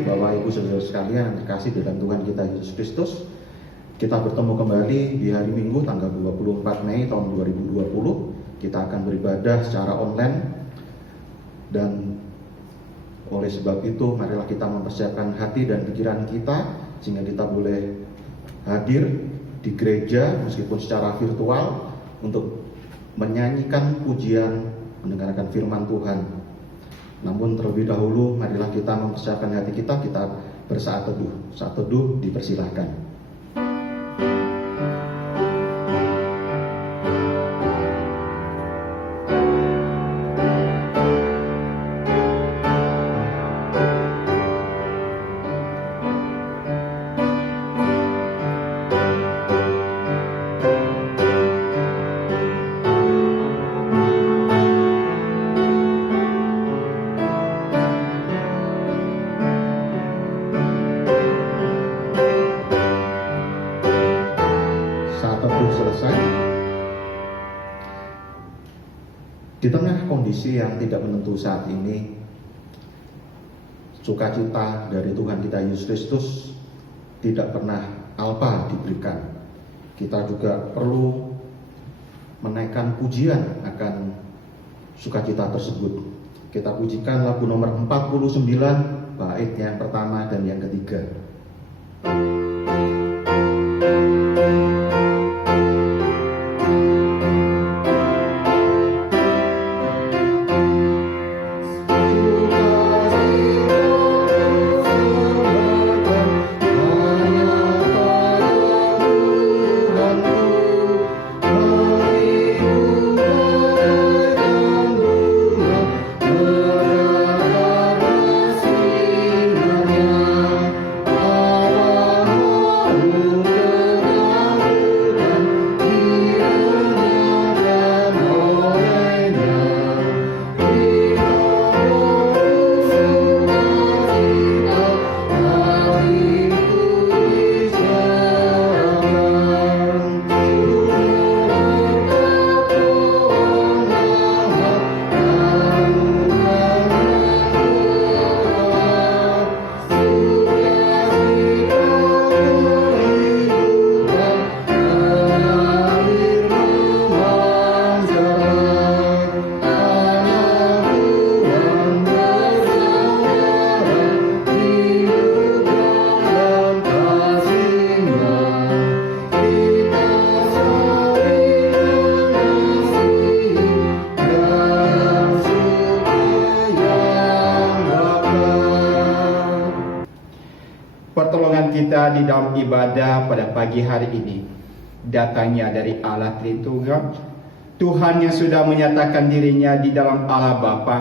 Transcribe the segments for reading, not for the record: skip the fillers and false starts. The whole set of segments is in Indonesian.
kasih Bapak Ibu Saudara sekalian yang terkasih dalam Tuhan kita Yesus Kristus. Kita bertemu kembali di hari Minggu tanggal 24 Mei tahun 2020. Kita akan beribadah secara online. Dan oleh sebab itu marilah kita mempersiapkan hati dan pikiran kita sehingga kita boleh hadir di gereja meskipun secara virtual untuk menyanyikan pujian, mendengarkan firman Tuhan. Namun terlebih dahulu marilah kita mempersiapkan hati kita bersaat teduh. Saat teduh dipersilahkan. Di tengah kondisi yang tidak menentu saat ini, sukacita dari Tuhan kita Yesus Kristus tidak pernah alpa diberikan. Kita juga perlu menaikkan pujian akan sukacita tersebut. Kita pujikan lagu nomor 49, bait yang pertama dan yang ketiga. Pertolongan kita di dalam ibadah pada pagi hari ini datangnya dari Allah Tritunggal, Tuhan yang sudah menyatakan dirinya di dalam Allah Bapa,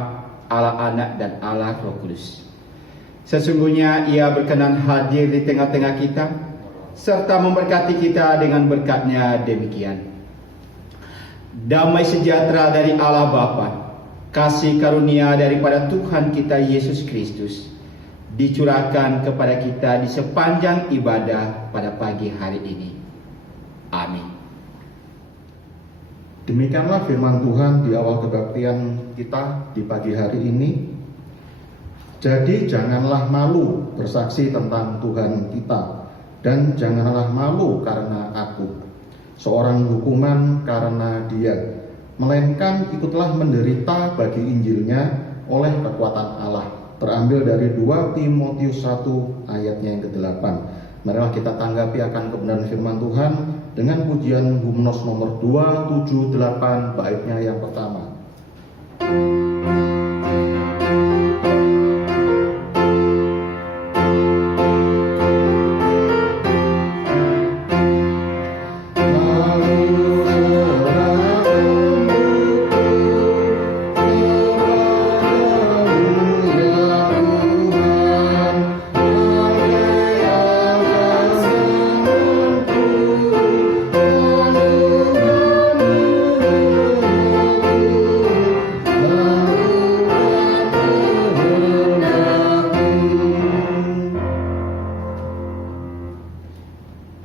Allah Anak dan Allah Roh Kudus. Sesungguhnya Ia berkenan hadir di tengah-tengah kita serta memberkati kita dengan berkat-Nya demikian. Damai sejahtera dari Allah Bapa, kasih karunia daripada Tuhan kita Yesus Kristus dicurahkan kepada kita di sepanjang ibadah pada pagi hari ini. Amin. Demikianlah firman Tuhan di awal kebaktian kita di pagi hari ini. Jadi janganlah malu bersaksi tentang Tuhan kita, dan janganlah malu karena aku, seorang hukuman karena Dia, melainkan ikutlah menderita bagi Injilnya oleh kekuatan Allah. Terambil dari 2 Timotius 1 ayatnya yang ke-8. Marilah kita tanggapi akan kebenaran firman Tuhan dengan pujian hymnos nomor 278 baitnya yang pertama.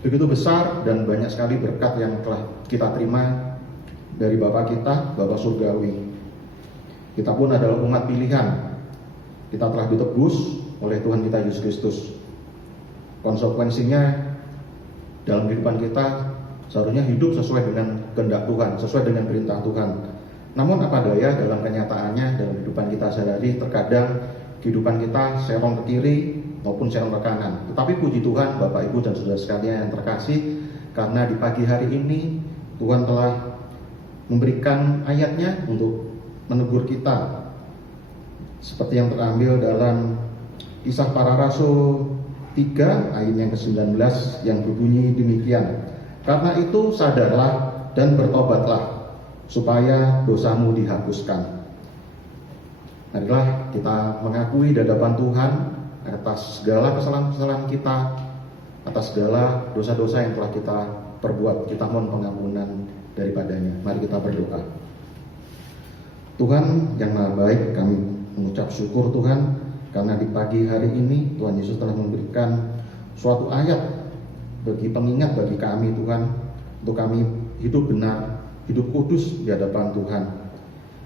Begitu besar dan banyak sekali berkat yang telah kita terima dari Bapa kita, Bapa Surgawi. Kita pun adalah umat pilihan. Kita telah ditebus oleh Tuhan kita Yesus Kristus. Konsekuensinya dalam kehidupan kita seharusnya hidup sesuai dengan kehendak Tuhan, sesuai dengan perintah Tuhan. Namun apa daya, dalam kenyataannya, dalam kehidupan kita sehari-hari, terkadang kehidupan kita serong ke kiri maupun serong ke kanan. Tetapi puji Tuhan, Bapak Ibu dan Saudara sekalian yang terkasih, karena di pagi hari ini Tuhan telah memberikan ayatnya untuk menegur kita, seperti yang terambil dalam Kisah Para Rasul 3 ayat yang ke-19 yang berbunyi demikian. Karena itu sadarlah dan bertobatlah supaya dosamu dihapuskan. Marilah kita mengakui di hadapan Tuhan atas segala kesalahan-kesalahan kita, atas segala dosa-dosa yang telah kita perbuat. Kita mohon pengampunan daripadanya. Mari kita berdoa. Tuhan yang Maha Baik, kami mengucap syukur Tuhan karena di pagi hari ini Tuhan Yesus telah memberikan suatu ayat bagi pengingat bagi kami Tuhan, untuk kami hidup benar, hidup kudus di hadapan Tuhan.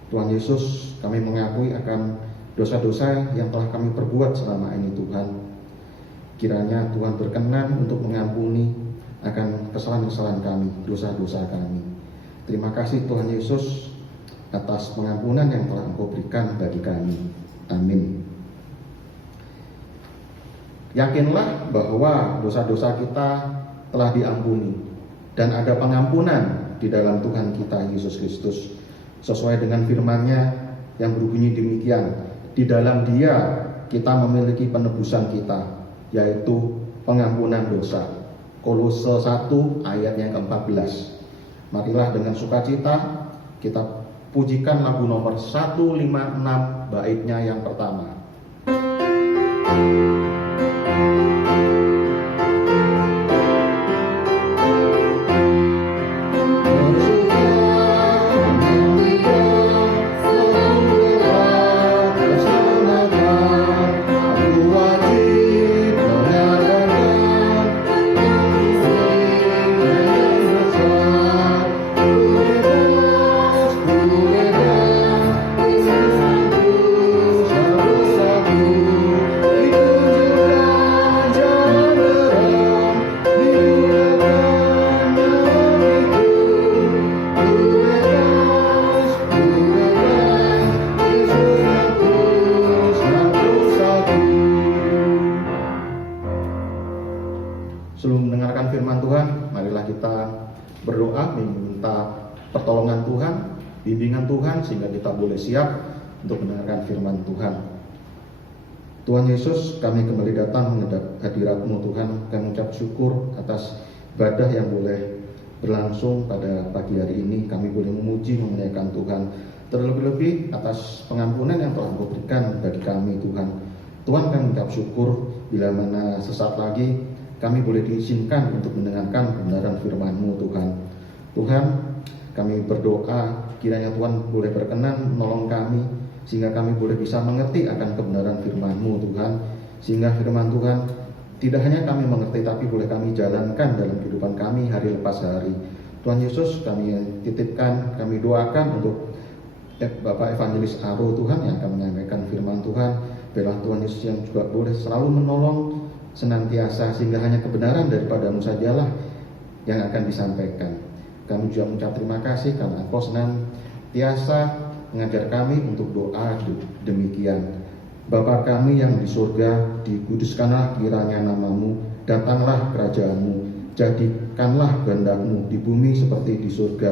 Tuhan Yesus, kami mengakui akan dosa-dosa yang telah kami perbuat selama ini Tuhan. Kiranya Tuhan berkenan untuk mengampuni akan kesalahan-kesalahan kami, dosa-dosa kami. Terima kasih Tuhan Yesus atas pengampunan yang telah Engkau berikan bagi kami. Amin. Yakinlah bahwa dosa-dosa kita telah diampuni dan ada pengampunan di dalam Tuhan kita Yesus Kristus. Sesuai dengan firman-Nya yang berbunyi demikian, di dalam Dia kita memiliki penebusan kita, yaitu pengampunan dosa. Kolose 1 ayat yang ke-14. Marilah dengan sukacita kita pujikan lagu nomor 156 baitnya yang pertama. Sebelum mendengarkan firman Tuhan, marilah kita berdoa meminta pertolongan Tuhan, bimbingan Tuhan, sehingga kita boleh siap untuk mendengarkan firman Tuhan. Tuhan Yesus, kami kembali datang menghadap hadirat-Mu Tuhan. Kami mengucap syukur atas ibadah yang boleh berlangsung pada pagi hari ini. Kami boleh memuji, memuliakan Tuhan. Terlebih-lebih atas pengampunan yang telah Engkau berikan bagi kami Tuhan. Tuhan, kami mengucap syukur bila mana sesaat lagi kami boleh diizinkan untuk mendengarkan kebenaran firman-Mu Tuhan. Tuhan, kami berdoa kiranya Tuhan boleh berkenan menolong kami, sehingga kami boleh bisa mengerti akan kebenaran firman-Mu Tuhan. Sehingga firman Tuhan tidak hanya kami mengerti, tapi boleh kami jalankan dalam kehidupan kami hari lepas hari. Tuhan Yesus, kami titipkan, kami doakan untuk Bapak Evangelis Aro Tuhan yang akan menyampaikan firman Tuhan. Biarlah Tuhan Yesus yang juga boleh selalu menolong senantiasa, sehingga hanya kebenaran daripada-Mu sajalah yang akan disampaikan. Kami juga mengucap terima kasih karena Engkau senantiasa mengajar kami untuk doa demikian. Bapa kami yang di surga, dikuduskanlah kiranya nama-Mu, datanglah kerajaan-Mu, jadikanlah kehendak-Mu di bumi seperti di surga.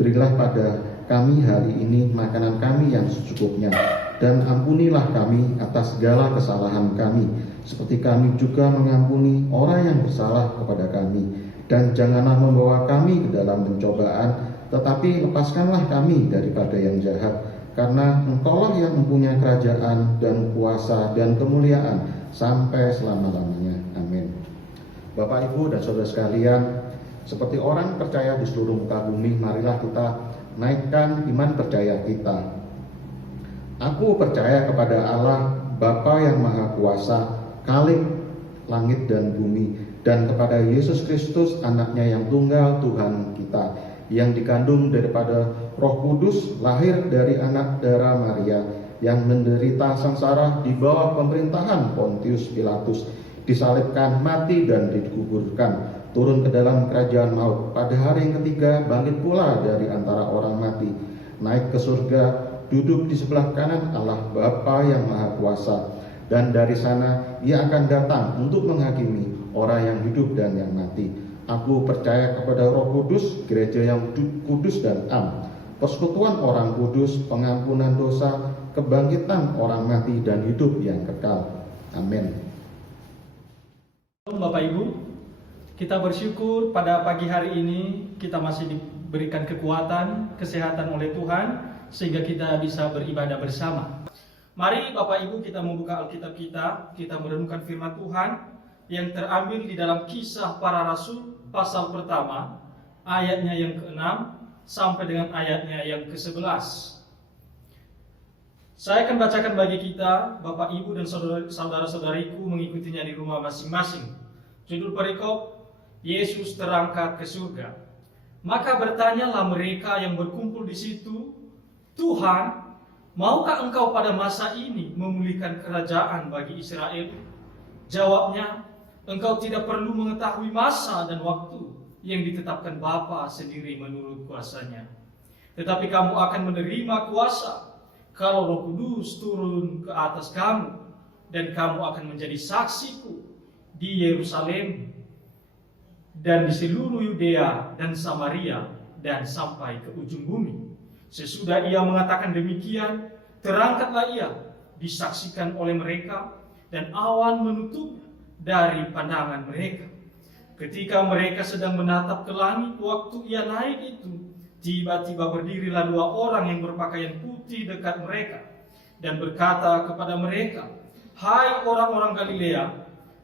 Berilah pada kami hari ini makanan kami yang secukupnya, dan ampunilah kami atas segala kesalahan kami, seperti kami juga mengampuni orang yang bersalah kepada kami. Dan janganlah membawa kami ke dalam pencobaan, tetapi lepaskanlah kami daripada yang jahat. Karena Engkaulah yang mempunyai kerajaan dan kuasa dan kemuliaan sampai selama-lamanya. Amin. Bapak, Ibu, dan Saudara sekalian, seperti orang percaya di seluruh muka bumi, marilah kita naikkan iman percaya kita. Aku percaya kepada Allah, Bapa yang Maha Kuasa, Khalik langit dan bumi, dan kepada Yesus Kristus, anaknya yang tunggal, Tuhan kita, yang dikandung daripada Roh Kudus, lahir dari anak darah Maria, yang menderita sengsara di bawah pemerintahan Pontius Pilatus, disalibkan, mati, dan dikuburkan, turun ke dalam kerajaan maut. Pada hari yang ketiga bangkit pula dari antara orang mati, naik ke surga, duduk di sebelah kanan Allah Bapa yang Maha Kuasa, dan dari sana ia akan datang untuk menghakimi orang yang hidup dan yang mati. Aku percaya kepada Roh Kudus, gereja yang kudus dan am, persekutuan orang kudus, pengampunan dosa, kebangkitan orang mati, dan hidup yang kekal. Amin. Bapak Ibu, kita bersyukur pada pagi hari ini kita masih diberikan kekuatan, kesehatan oleh Tuhan sehingga kita bisa beribadah bersama. Mari Bapak Ibu kita membuka Alkitab kita merenungkan firman Tuhan yang terambil di dalam Kisah Para Rasul pasal pertama, ayatnya yang ke-6 sampai dengan ayatnya yang ke-11. Saya akan bacakan bagi kita, Bapak Ibu dan saudara-saudariku mengikutinya di rumah masing-masing. Judul perikop, Yesus terangkat ke surga. Maka bertanyalah mereka yang berkumpul di situ, Tuhan, maukah engkau pada masa ini memulihkan kerajaan bagi Israel? Jawabnya, engkau tidak perlu mengetahui masa dan waktu yang ditetapkan Bapa sendiri menurut kuasanya. Tetapi kamu akan menerima kuasa kalau Roh Kudus turun ke atas kamu, dan kamu akan menjadi saksiku di Yerusalem dan di seluruh Yudea dan Samaria dan sampai ke ujung bumi. Sesudah ia mengatakan demikian, terangkatlah ia, disaksikan oleh mereka, dan awan menutup dari pandangan mereka. Ketika mereka sedang menatap ke langit waktu ia naik itu, tiba-tiba berdirilah dua orang yang berpakaian putih dekat mereka dan berkata kepada mereka, "Hai orang-orang Galilea,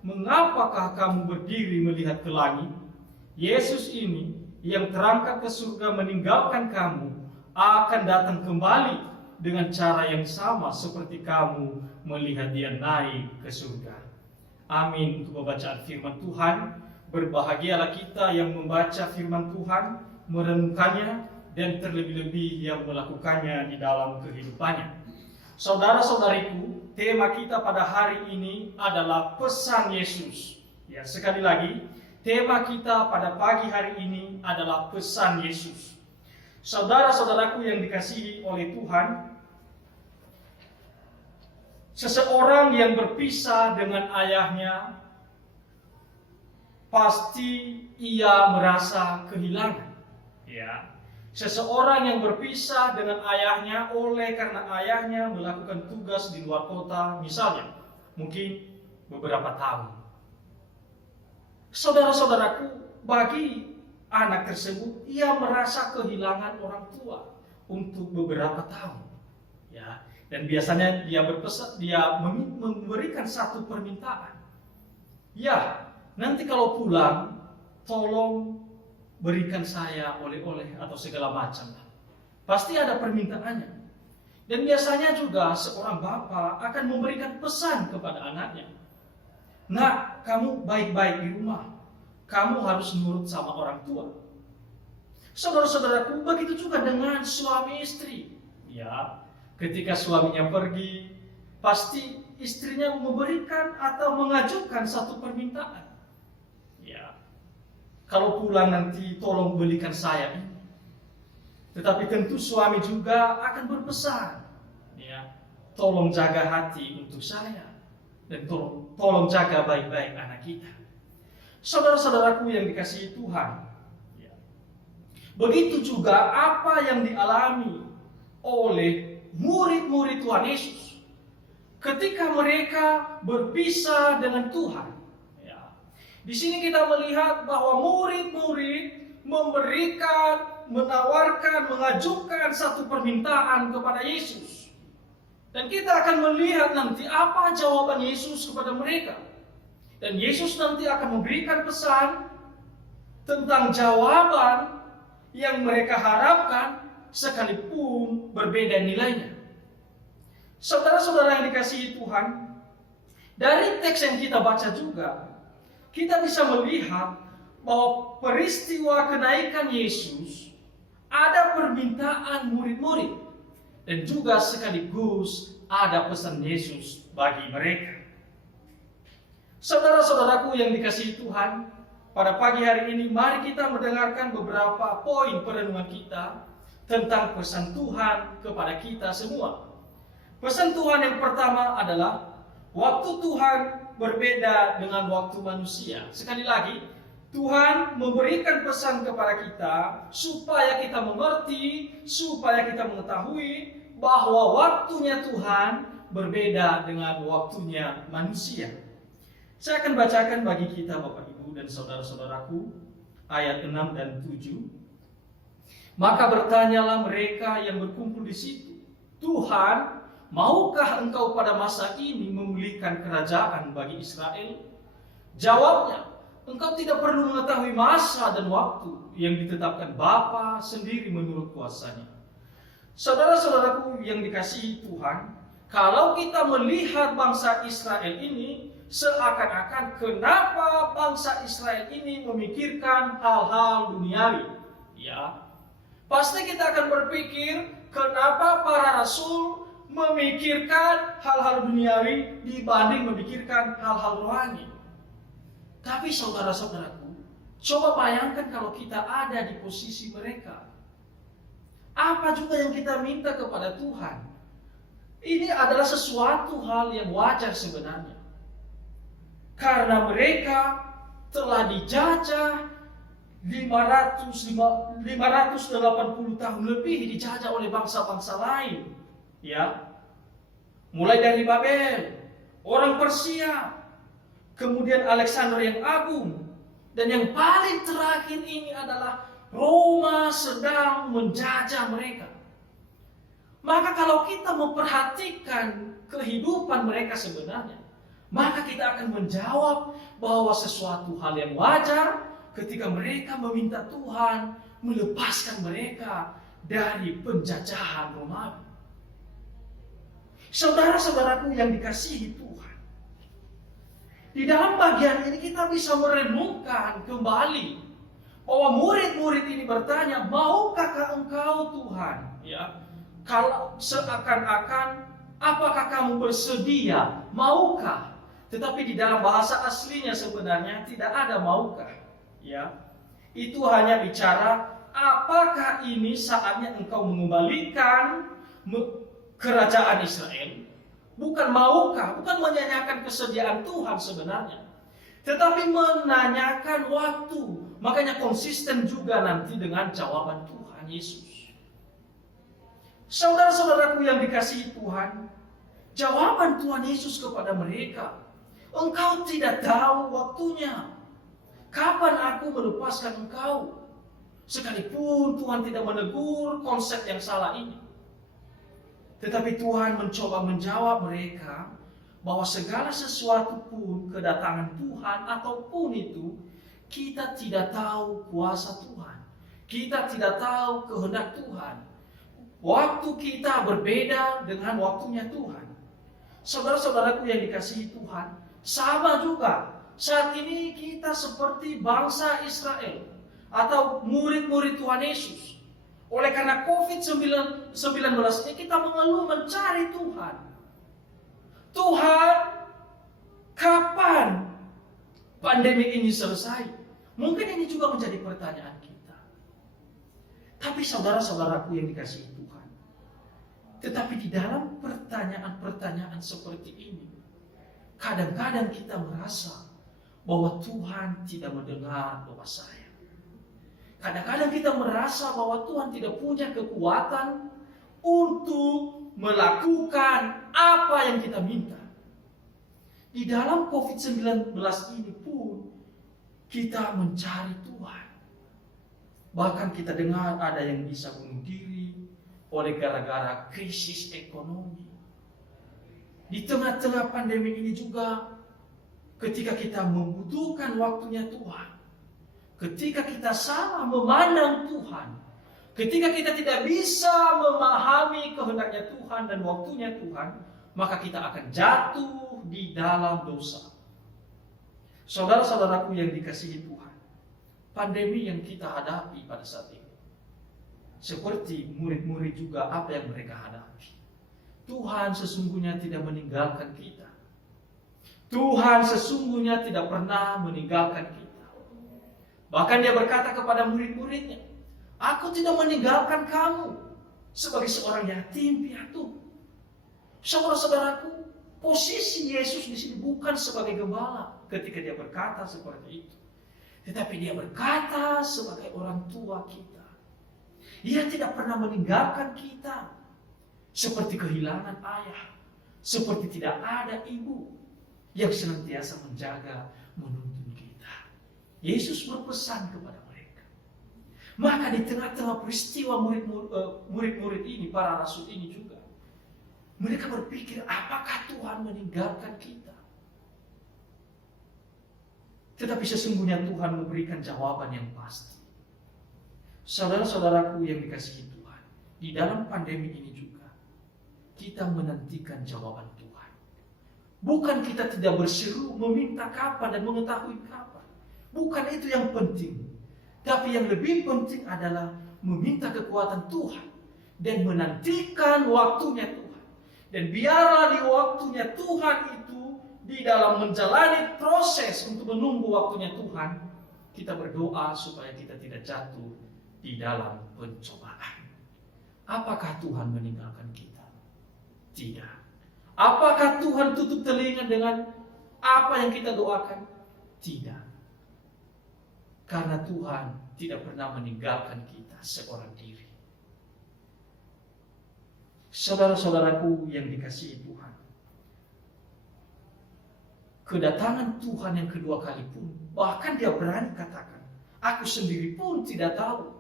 mengapakah kamu berdiri melihat ke langit? Yesus ini yang terangkat ke surga meninggalkan kamu akan datang kembali dengan cara yang sama seperti kamu melihat dia naik ke surga." Amin. Untuk pembacaan firman Tuhan. Berbahagialah kita yang membaca firman Tuhan, merenungkannya, dan terlebih-lebih yang melakukannya di dalam kehidupannya. Saudara-saudariku, tema kita pada hari ini adalah pesan Yesus. Ya, sekali lagi, tema kita pada pagi hari ini adalah pesan Yesus. Saudara-saudaraku yang dikasihi oleh Tuhan, seseorang yang berpisah dengan ayahnya, pasti ia merasa kehilangan. Ya, seseorang yang berpisah dengan ayahnya oleh karena ayahnya melakukan tugas di luar kota, misalnya, mungkin beberapa tahun. Saudara-saudaraku, bagi anak tersebut, ia merasa kehilangan orang tua untuk beberapa tahun. Ya, dan biasanya dia memberikan satu permintaan. Ya, nanti kalau pulang, tolong berikan saya oleh-oleh atau segala macam. Pasti ada permintaannya. Dan biasanya juga seorang bapa akan memberikan pesan kepada anaknya. "Nak, kamu baik-baik di rumah. Kamu harus nurut sama orang tua." Saudara-saudaraku, begitu juga dengan suami istri. Ya, ketika suaminya pergi, pasti istrinya memberikan atau mengajukan satu permintaan. Ya, kalau pulang nanti tolong belikan saya ini. Tetapi tentu suami juga akan berpesan, ya, tolong jaga hati untuk saya, dan tolong jaga baik-baik anak kita. Saudara-saudaraku yang dikasihi Tuhan, ya, begitu juga apa yang dialami oleh murid-murid Tuhan Yesus ketika mereka berpisah dengan Tuhan. Di sini kita melihat bahwa murid-murid memberikan, menawarkan, mengajukan satu permintaan kepada Yesus. Dan kita akan melihat nanti apa jawaban Yesus kepada mereka. Dan Yesus nanti akan memberikan pesan tentang jawaban yang mereka harapkan sekalipun berbeda nilainya. Saudara-saudara yang dikasihi Tuhan, dari teks yang kita baca juga, kita bisa melihat bahwa peristiwa kenaikan Yesus ada permintaan murid-murid dan juga sekaligus ada pesan Yesus bagi mereka. Saudara-saudaraku yang dikasihi Tuhan, pada pagi hari ini mari kita mendengarkan beberapa poin perenungan kita tentang pesan Tuhan kepada kita semua. Pesan Tuhan yang pertama adalah waktu Tuhan berbeda dengan waktu manusia. Sekali lagi, Tuhan memberikan pesan kepada kita supaya kita mengerti, supaya kita mengetahui bahwa waktunya Tuhan berbeda dengan waktunya manusia. Saya akan bacakan bagi kita Bapak Ibu dan saudara-saudaraku ayat 6 dan 7. Maka bertanyalah mereka yang berkumpul di situ, Tuhan, maukah engkau pada masa ini memulihkan kerajaan bagi Israel? Jawabnya, engkau tidak perlu mengetahui masa dan waktu yang ditetapkan Bapa sendiri menurut kuasanya. Saudara-saudaraku yang dikasihi Tuhan, kalau kita melihat bangsa Israel ini, seakan-akan kenapa bangsa Israel ini memikirkan hal-hal duniawi? Ya, pasti kita akan berpikir, kenapa para rasul memikirkan hal-hal duniawi dibanding memikirkan hal-hal rohani? Tapi saudara-saudaraku, coba bayangkan kalau kita ada di posisi mereka. Apa juga yang kita minta kepada Tuhan? Ini adalah sesuatu hal yang wajar sebenarnya. Karena mereka telah dijajah 580 tahun lebih dijajah oleh bangsa-bangsa lain. Ya, mulai dari Babel, orang Persia, kemudian Alexander yang Agung, dan yang paling terakhir ini adalah Roma sedang menjajah mereka. Maka kalau kita memperhatikan kehidupan mereka sebenarnya, maka kita akan menjawab bahwa sesuatu hal yang wajar ketika mereka meminta Tuhan melepaskan mereka dari penjajahan Romawi. Saudara-saudaraku yang dikasihi Tuhan, di dalam bagian ini kita bisa merenungkan kembali bahwa murid-murid ini bertanya, maukah engkau Tuhan? Ya, kalau seakan-akan, apakah kamu bersedia? Maukah? Tetapi di dalam bahasa aslinya sebenarnya tidak ada maukah. Ya, itu hanya bicara apakah ini saatnya engkau mengembalikan kerajaan Israel. Bukan maukah, bukan menanyakan kesediaan Tuhan sebenarnya, tetapi menanyakan waktu. Makanya konsisten juga nanti dengan jawaban Tuhan Yesus. Saudara-saudaraku yang dikasihi Tuhan, jawaban Tuhan Yesus kepada mereka, engkau tidak tahu waktunya. Kapan aku melepaskan engkau? Sekalipun Tuhan tidak menegur konsep yang salah ini. Tetapi Tuhan mencoba menjawab mereka bahwa segala sesuatu pun kedatangan Tuhan ataupun itu, kita tidak tahu kuasa Tuhan. Kita tidak tahu kehendak Tuhan. Waktu kita berbeda dengan waktunya Tuhan. Saudara-saudaraku yang dikasihi Tuhan, sama juga. Saat ini kita seperti bangsa Israel atau murid-murid Tuhan Yesus. Oleh karena COVID-19 ini kita mengeluh mencari Tuhan. Tuhan, kapan pandemi ini selesai? Mungkin ini juga menjadi pertanyaan kita. Tapi saudara-saudaraku yang dikasihi Tuhan, tetapi di dalam pertanyaan-pertanyaan seperti ini, kadang-kadang kita merasa bahwa Tuhan tidak mendengar doa saya. Kadang-kadang kita merasa bahwa Tuhan tidak punya kekuatan untuk melakukan apa yang kita minta. Di dalam COVID-19 ini pun kita mencari Tuhan. Bahkan kita dengar ada yang bisa bunuh diri oleh gara-gara krisis ekonomi. Di tengah-tengah pandemi ini juga, ketika kita membutuhkan waktunya Tuhan, ketika kita salah memandang Tuhan, ketika kita tidak bisa memahami kehendaknya Tuhan dan waktunya Tuhan, maka kita akan jatuh di dalam dosa. Saudara-saudaraku yang dikasihi Tuhan, pandemi yang kita hadapi pada saat ini, seperti murid-murid juga apa yang mereka hadapi. Tuhan sesungguhnya tidak meninggalkan kita. Tuhan sesungguhnya tidak pernah meninggalkan kita. Bahkan dia berkata kepada murid-muridnya, "Aku tidak meninggalkan kamu sebagai seorang yatim piatu." Saudara-saudaraku, posisi Yesus di sini bukan sebagai gembala ketika dia berkata seperti itu. Tetapi dia berkata sebagai orang tua kita. Ia tidak pernah meninggalkan kita. Seperti kehilangan ayah. Seperti tidak ada ibu yang senantiasa menjaga, menuntun kita. Yesus berpesan kepada mereka. Maka di tengah-tengah peristiwa murid-murid ini, para rasul ini juga, mereka berpikir, apakah Tuhan meninggalkan kita? Tetapi sesungguhnya Tuhan memberikan jawaban yang pasti. Saudara-saudaraku yang dikasihi Tuhan, di dalam pandemi ini juga, kita menantikan jawaban Tuhan. Bukan kita tidak berseru meminta kapan dan mengetahui kapan. Bukan itu yang penting. Tapi yang lebih penting adalah meminta kekuatan Tuhan dan menantikan waktunya Tuhan. Dan biarlah di waktunya Tuhan itu, di dalam menjalani proses untuk menunggu waktunya Tuhan, kita berdoa supaya kita tidak jatuh di dalam pencobaan. Apakah Tuhan meninggalkan kita? Tidak. Apakah Tuhan tutup telinga dengan apa yang kita doakan? Tidak. Karena Tuhan tidak pernah meninggalkan kita seorang diri. Saudara-saudaraku yang dikasihi Tuhan, kedatangan Tuhan yang kedua kali pun, bahkan dia berani katakan, aku sendiri pun tidak tahu.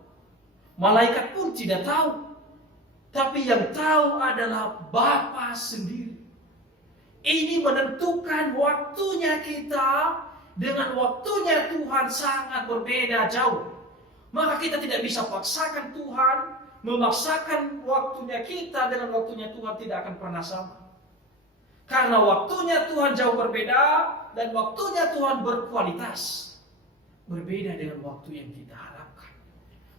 Malaikat pun tidak tahu. Tapi yang tahu adalah Bapa sendiri. Ini menentukan waktunya kita dengan waktunya Tuhan sangat berbeda jauh. Maka kita tidak bisa paksakan Tuhan, memaksakan waktunya kita dengan waktunya Tuhan tidak akan pernah sama. Karena waktunya Tuhan jauh berbeda dan waktunya Tuhan berkualitas. Berbeda dengan waktu yang kita harapkan.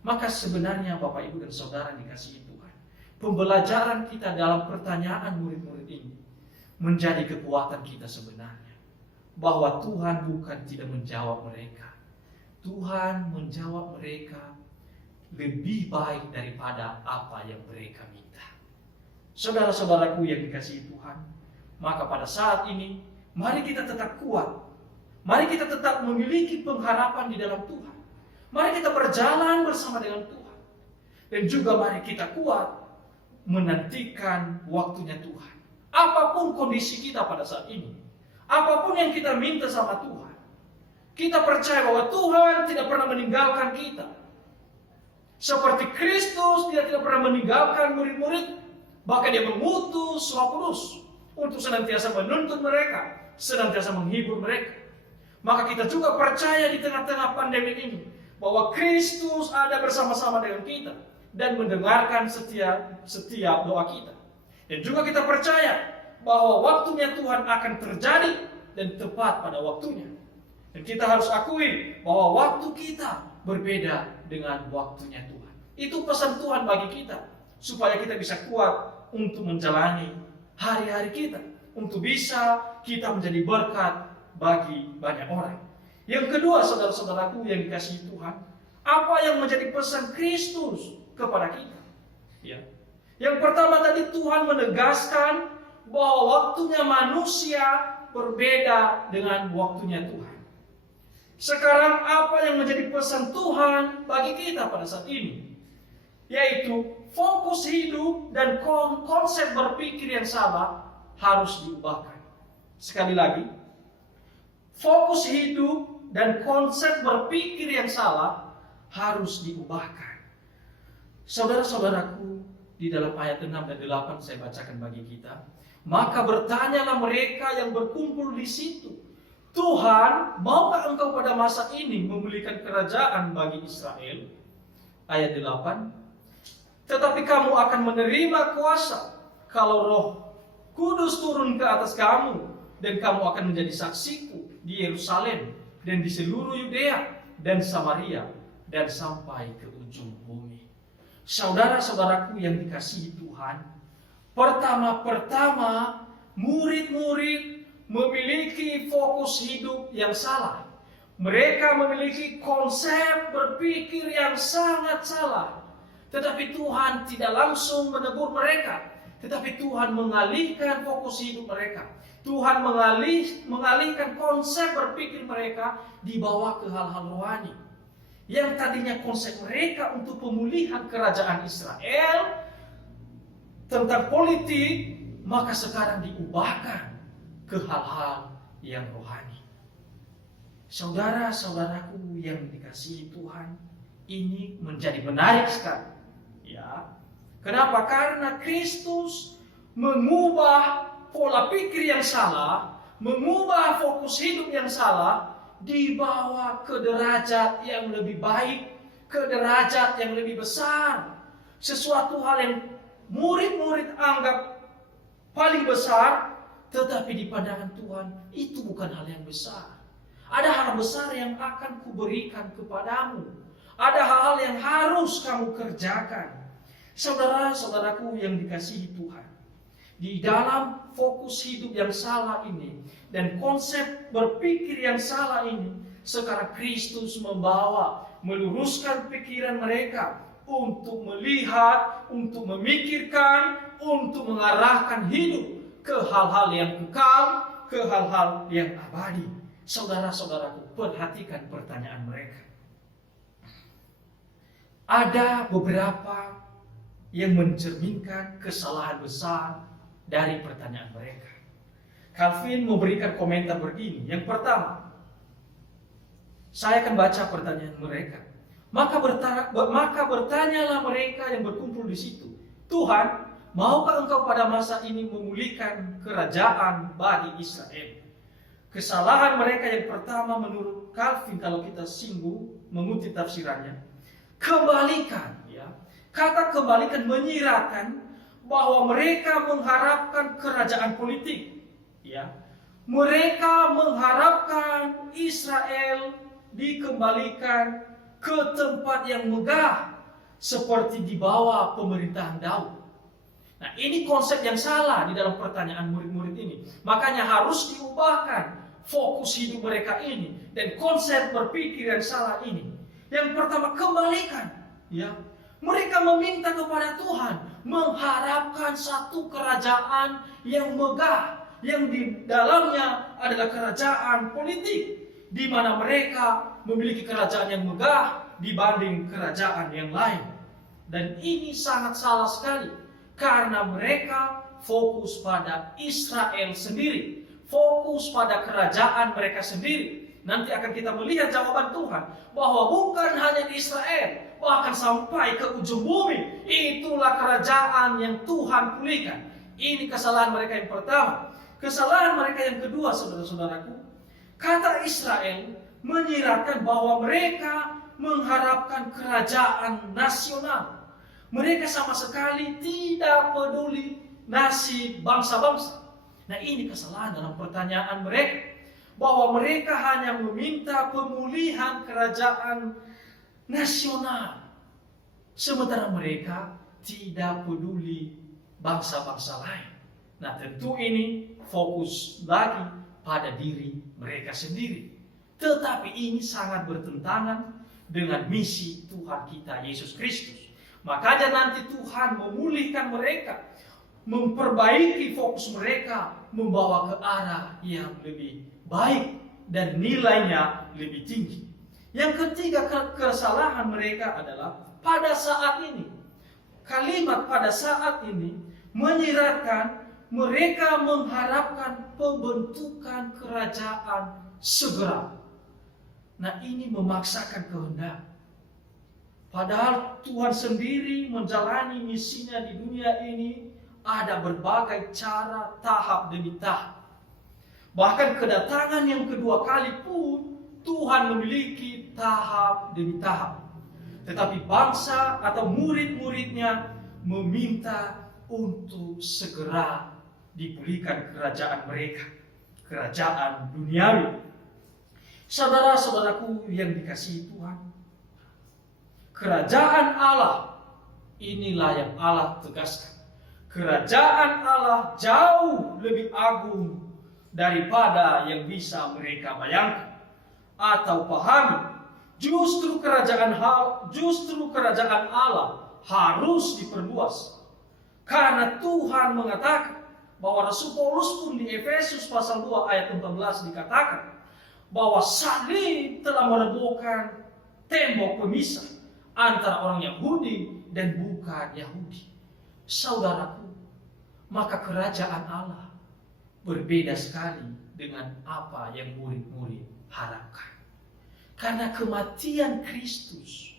Maka sebenarnya Bapak, Ibu, dan Saudara dikasihi Tuhan, pembelajaran kita dalam pertanyaan murid-murid ini menjadi kekuatan kita sebenarnya. Bahwa Tuhan bukan tidak menjawab mereka. Tuhan menjawab mereka lebih baik daripada apa yang mereka minta. Saudara-saudaraku yang dikasihi Tuhan, maka pada saat ini, mari kita tetap kuat. Mari kita tetap memiliki pengharapan di dalam Tuhan. Mari kita berjalan bersama dengan Tuhan. Dan juga mari kita kuat menantikan waktunya Tuhan. Apapun kondisi kita pada saat ini, apapun yang kita minta sama Tuhan, kita percaya bahwa Tuhan tidak pernah meninggalkan kita. Seperti Kristus, dia tidak pernah meninggalkan murid-murid, bahkan dia mengutus Roh Kudus untuk senantiasa menuntun mereka, senantiasa menghibur mereka. Maka kita juga percaya di tengah-tengah pandemi ini bahwa Kristus ada bersama-sama dengan kita dan mendengarkan setiap doa kita. Dan juga kita percaya bahwa waktunya Tuhan akan terjadi dan tepat pada waktunya. Dan kita harus akui bahwa waktu kita berbeda dengan waktunya Tuhan. Itu pesan Tuhan bagi kita, supaya kita bisa kuat untuk menjalani hari-hari kita, untuk bisa kita menjadi berkat bagi banyak orang. Yang kedua, saudara-saudaraku yang dikasihi Tuhan, apa yang menjadi pesan Kristus kepada kita? Ya. Yang pertama tadi, Tuhan menegaskan bahwa waktunya manusia berbeda dengan waktunya Tuhan. Sekarang apa yang menjadi pesan Tuhan bagi kita pada saat ini? Yaitu fokus hidup dan konsep berpikir yang salah harus diubahkan. Sekali lagi, fokus hidup dan konsep berpikir yang salah harus diubahkan. Saudara-saudaraku, di dalam ayat 6 dan 8 saya bacakan bagi kita. Maka bertanyalah mereka yang berkumpul di situ, Tuhan, maukah engkau pada masa ini memulihkan kerajaan bagi Israel? Ayat 8. Tetapi kamu akan menerima kuasa kalau Roh Kudus turun ke atas kamu, dan kamu akan menjadi saksiku di Yerusalem dan di seluruh Yudea dan Samaria dan sampai ke ujung bumi. Saudara-saudaraku yang dikasihi Tuhan, Pertama-pertama, murid-murid memiliki fokus hidup yang salah. Mereka memiliki konsep berpikir yang sangat salah. Tetapi Tuhan tidak langsung menegur mereka. Tetapi Tuhan mengalihkan fokus hidup mereka. Tuhan mengalihkan konsep berpikir mereka dibawa ke hal-hal rohani. Yang tadinya konsep mereka untuk pemulihan kerajaan Israel tentang politik, maka sekarang diubahkan ke hal-hal yang rohani. Saudara-saudaraku yang dikasihi Tuhan, ini menjadi menarik sekali. Ya. Kenapa? Karena Kristus mengubah pola pikir yang salah, mengubah fokus hidup yang salah, dibawa ke derajat yang lebih baik, ke derajat yang lebih besar. Sesuatu hal yang murid-murid anggap paling besar, tetapi di pandangan Tuhan itu bukan hal yang besar. Ada hal besar yang akan kuberikan kepadamu. Ada hal-hal yang harus kamu kerjakan. Saudara-saudaraku yang dikasihi Tuhan, di dalam fokus hidup yang salah ini dan konsep berpikir yang salah ini, sekarang Kristus meluruskan pikiran mereka untuk melihat, untuk memikirkan, untuk mengarahkan hidup ke hal-hal yang kekal, ke hal-hal yang abadi. Saudara-saudaraku, perhatikan pertanyaan mereka. Ada beberapa yang mencerminkan kesalahan besar dari pertanyaan mereka. Calvin memberikan komentar begini. Yang pertama, saya akan baca pertanyaan mereka. Maka bertanyalah mereka yang berkumpul di situ, Tuhan, maukah engkau pada masa ini memulihkan kerajaan bagi Israel? Kesalahan mereka yang pertama menurut Calvin, kalau kita singgung mengutip tafsirannya, kebalikan. Ya. Kata kebalikan menyiratkan bahwa mereka mengharapkan kerajaan politik. Ya. Mereka mengharapkan Israel dikembalikan ke tempat yang megah seperti di bawah pemerintahan Daud. Nah, ini konsep yang salah di dalam pertanyaan murid-murid ini. Makanya harus diubahkan fokus hidup mereka ini dan konsep berpikir yang salah ini. Yang pertama, kembalikan. Ya, mereka meminta kepada Tuhan, mengharapkan satu kerajaan yang megah, yang di dalamnya adalah kerajaan politik, di mana mereka memiliki kerajaan yang megah dibanding kerajaan yang lain. Dan ini sangat salah sekali, karena mereka fokus pada Israel sendiri, fokus pada kerajaan mereka sendiri. Nanti akan kita melihat jawaban Tuhan, bahwa bukan hanya di Israel, bahkan sampai ke ujung bumi, itulah kerajaan yang Tuhan pulihkan. Ini kesalahan mereka yang pertama. Kesalahan mereka yang kedua, saudara-saudaraku, kata Israel menyiratkan bahwa mereka mengharapkan kerajaan nasional. Mereka sama sekali tidak peduli nasib bangsa-bangsa. Nah, ini kesalahan dalam pertanyaan mereka, bahwa mereka hanya meminta pemulihan kerajaan nasional, sementara mereka tidak peduli bangsa-bangsa lain. Nah, tentu ini fokus lagi pada diri mereka sendiri. Tetapi ini sangat bertentangan dengan misi Tuhan kita Yesus Kristus. Makanya nanti Tuhan memulihkan mereka, memperbaiki fokus mereka, membawa ke arah yang lebih baik dan nilainya lebih tinggi. Yang ketiga, kesalahan mereka adalah pada saat ini. Kalimat pada saat ini menyiratkan mereka mengharapkan pembentukan kerajaan segera. Nah, ini memaksakan kehendak. Padahal Tuhan sendiri menjalani misinya di dunia ini, ada berbagai cara, tahap demi tahap. Bahkan kedatangan yang kedua kali pun Tuhan memiliki tahap demi tahap. Tetapi bangsa atau murid-muridnya meminta untuk segera dipulihkan kerajaan mereka, kerajaan duniawi. Saudara-saudaraku yang dikasihi Tuhan, kerajaan Allah inilah yang Allah tegaskan. Kerajaan Allah jauh lebih agung daripada yang bisa mereka bayangkan atau pahami. Justru kerajaan Allah harus diperluas. Karena Tuhan mengatakan bahwa Rasul Paulus pun di Efesus pasal 2 ayat 14 dikatakan bahwa salib telah merobohkan tembok pemisah antara orang Yahudi dan bukan Yahudi. Saudaraku, maka kerajaan Allah berbeda sekali dengan apa yang murid-murid harapkan. Karena kematian Kristus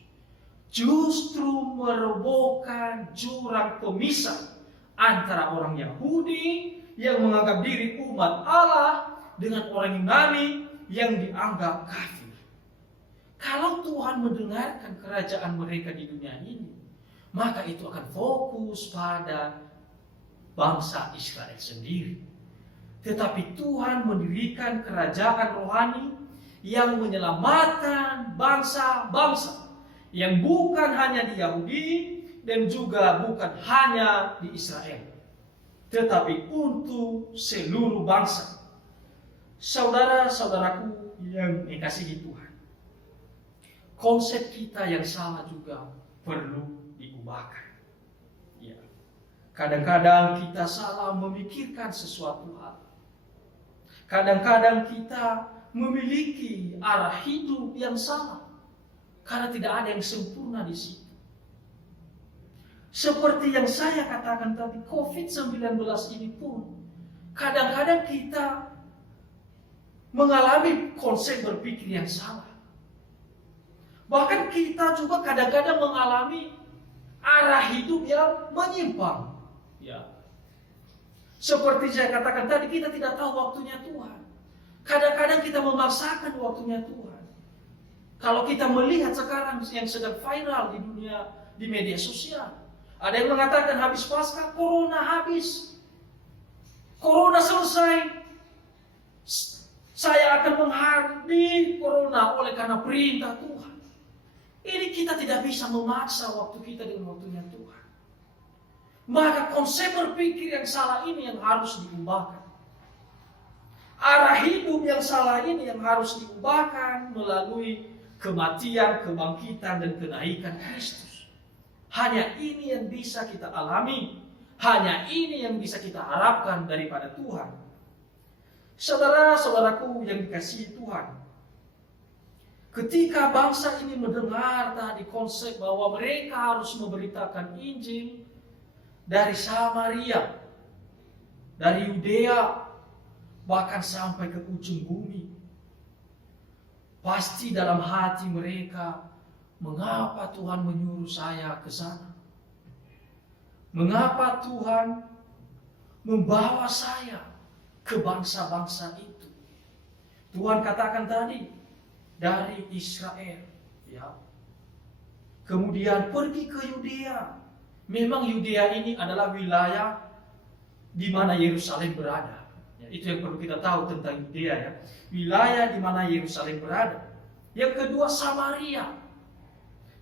justru merobohkan jurang pemisah antara orang Yahudi yang menganggap diri umat Allah dengan orang Yunani yang dianggap kafir. Kalau Tuhan mendengarkan kerajaan mereka di dunia ini, maka itu akan fokus pada bangsa Israel sendiri. Tetapi Tuhan mendirikan kerajaan rohani yang menyelamatkan bangsa-bangsa yang bukan hanya di Yahudi dan juga bukan hanya di Israel, tetapi untuk seluruh bangsa. Saudara-saudaraku yang dikasihi Tuhan, konsep kita yang salah juga perlu diubahkan. Ya. Kadang-kadang kita salah memikirkan sesuatu hal. Kadang-kadang kita memiliki arah hidup yang salah karena tidak ada yang sempurna di situ. Seperti yang saya katakan tadi, COVID-19 ini pun kadang-kadang kita mengalami konsep berpikir yang salah. Bahkan kita juga kadang-kadang mengalami arah hidup yang menyimpang. Ya. Seperti saya katakan tadi, kita tidak tahu waktunya Tuhan. Kadang-kadang kita memaksakan waktunya Tuhan. Kalau kita melihat sekarang yang sedang viral di dunia, di media sosial, ada yang mengatakan habis Paskah, Corona habis. Corona selesai. Saya akan menghadapi Corona oleh karena perintah Tuhan. Ini kita tidak bisa memaksa waktu kita dengan waktunya Tuhan. Maka konsep berpikir yang salah ini yang harus diubahkan. Arah hidup yang salah ini yang harus diubahkan melalui kematian, kebangkitan, dan kenaikan Kristus. Hanya ini yang bisa kita alami. Hanya ini yang bisa kita harapkan daripada Tuhan. Saudara-saudaraku yang dikasihi Tuhan, ketika bangsa ini mendengar tadi konsep bahwa mereka harus memberitakan Injil dari Samaria, dari Yudea, bahkan sampai ke ujung bumi, pasti dalam hati mereka, mengapa Tuhan menyuruh saya ke sana? Mengapa Tuhan membawa saya ke bangsa-bangsa itu? Tuhan katakan tadi, dari Israel, ya. Kemudian pergi ke Yudea. Memang Yudea ini adalah wilayah di mana Yerusalem berada. Ya, itu yang perlu kita tahu tentang Yudea, ya. Wilayah di mana Yerusalem berada. Yang kedua, Samaria.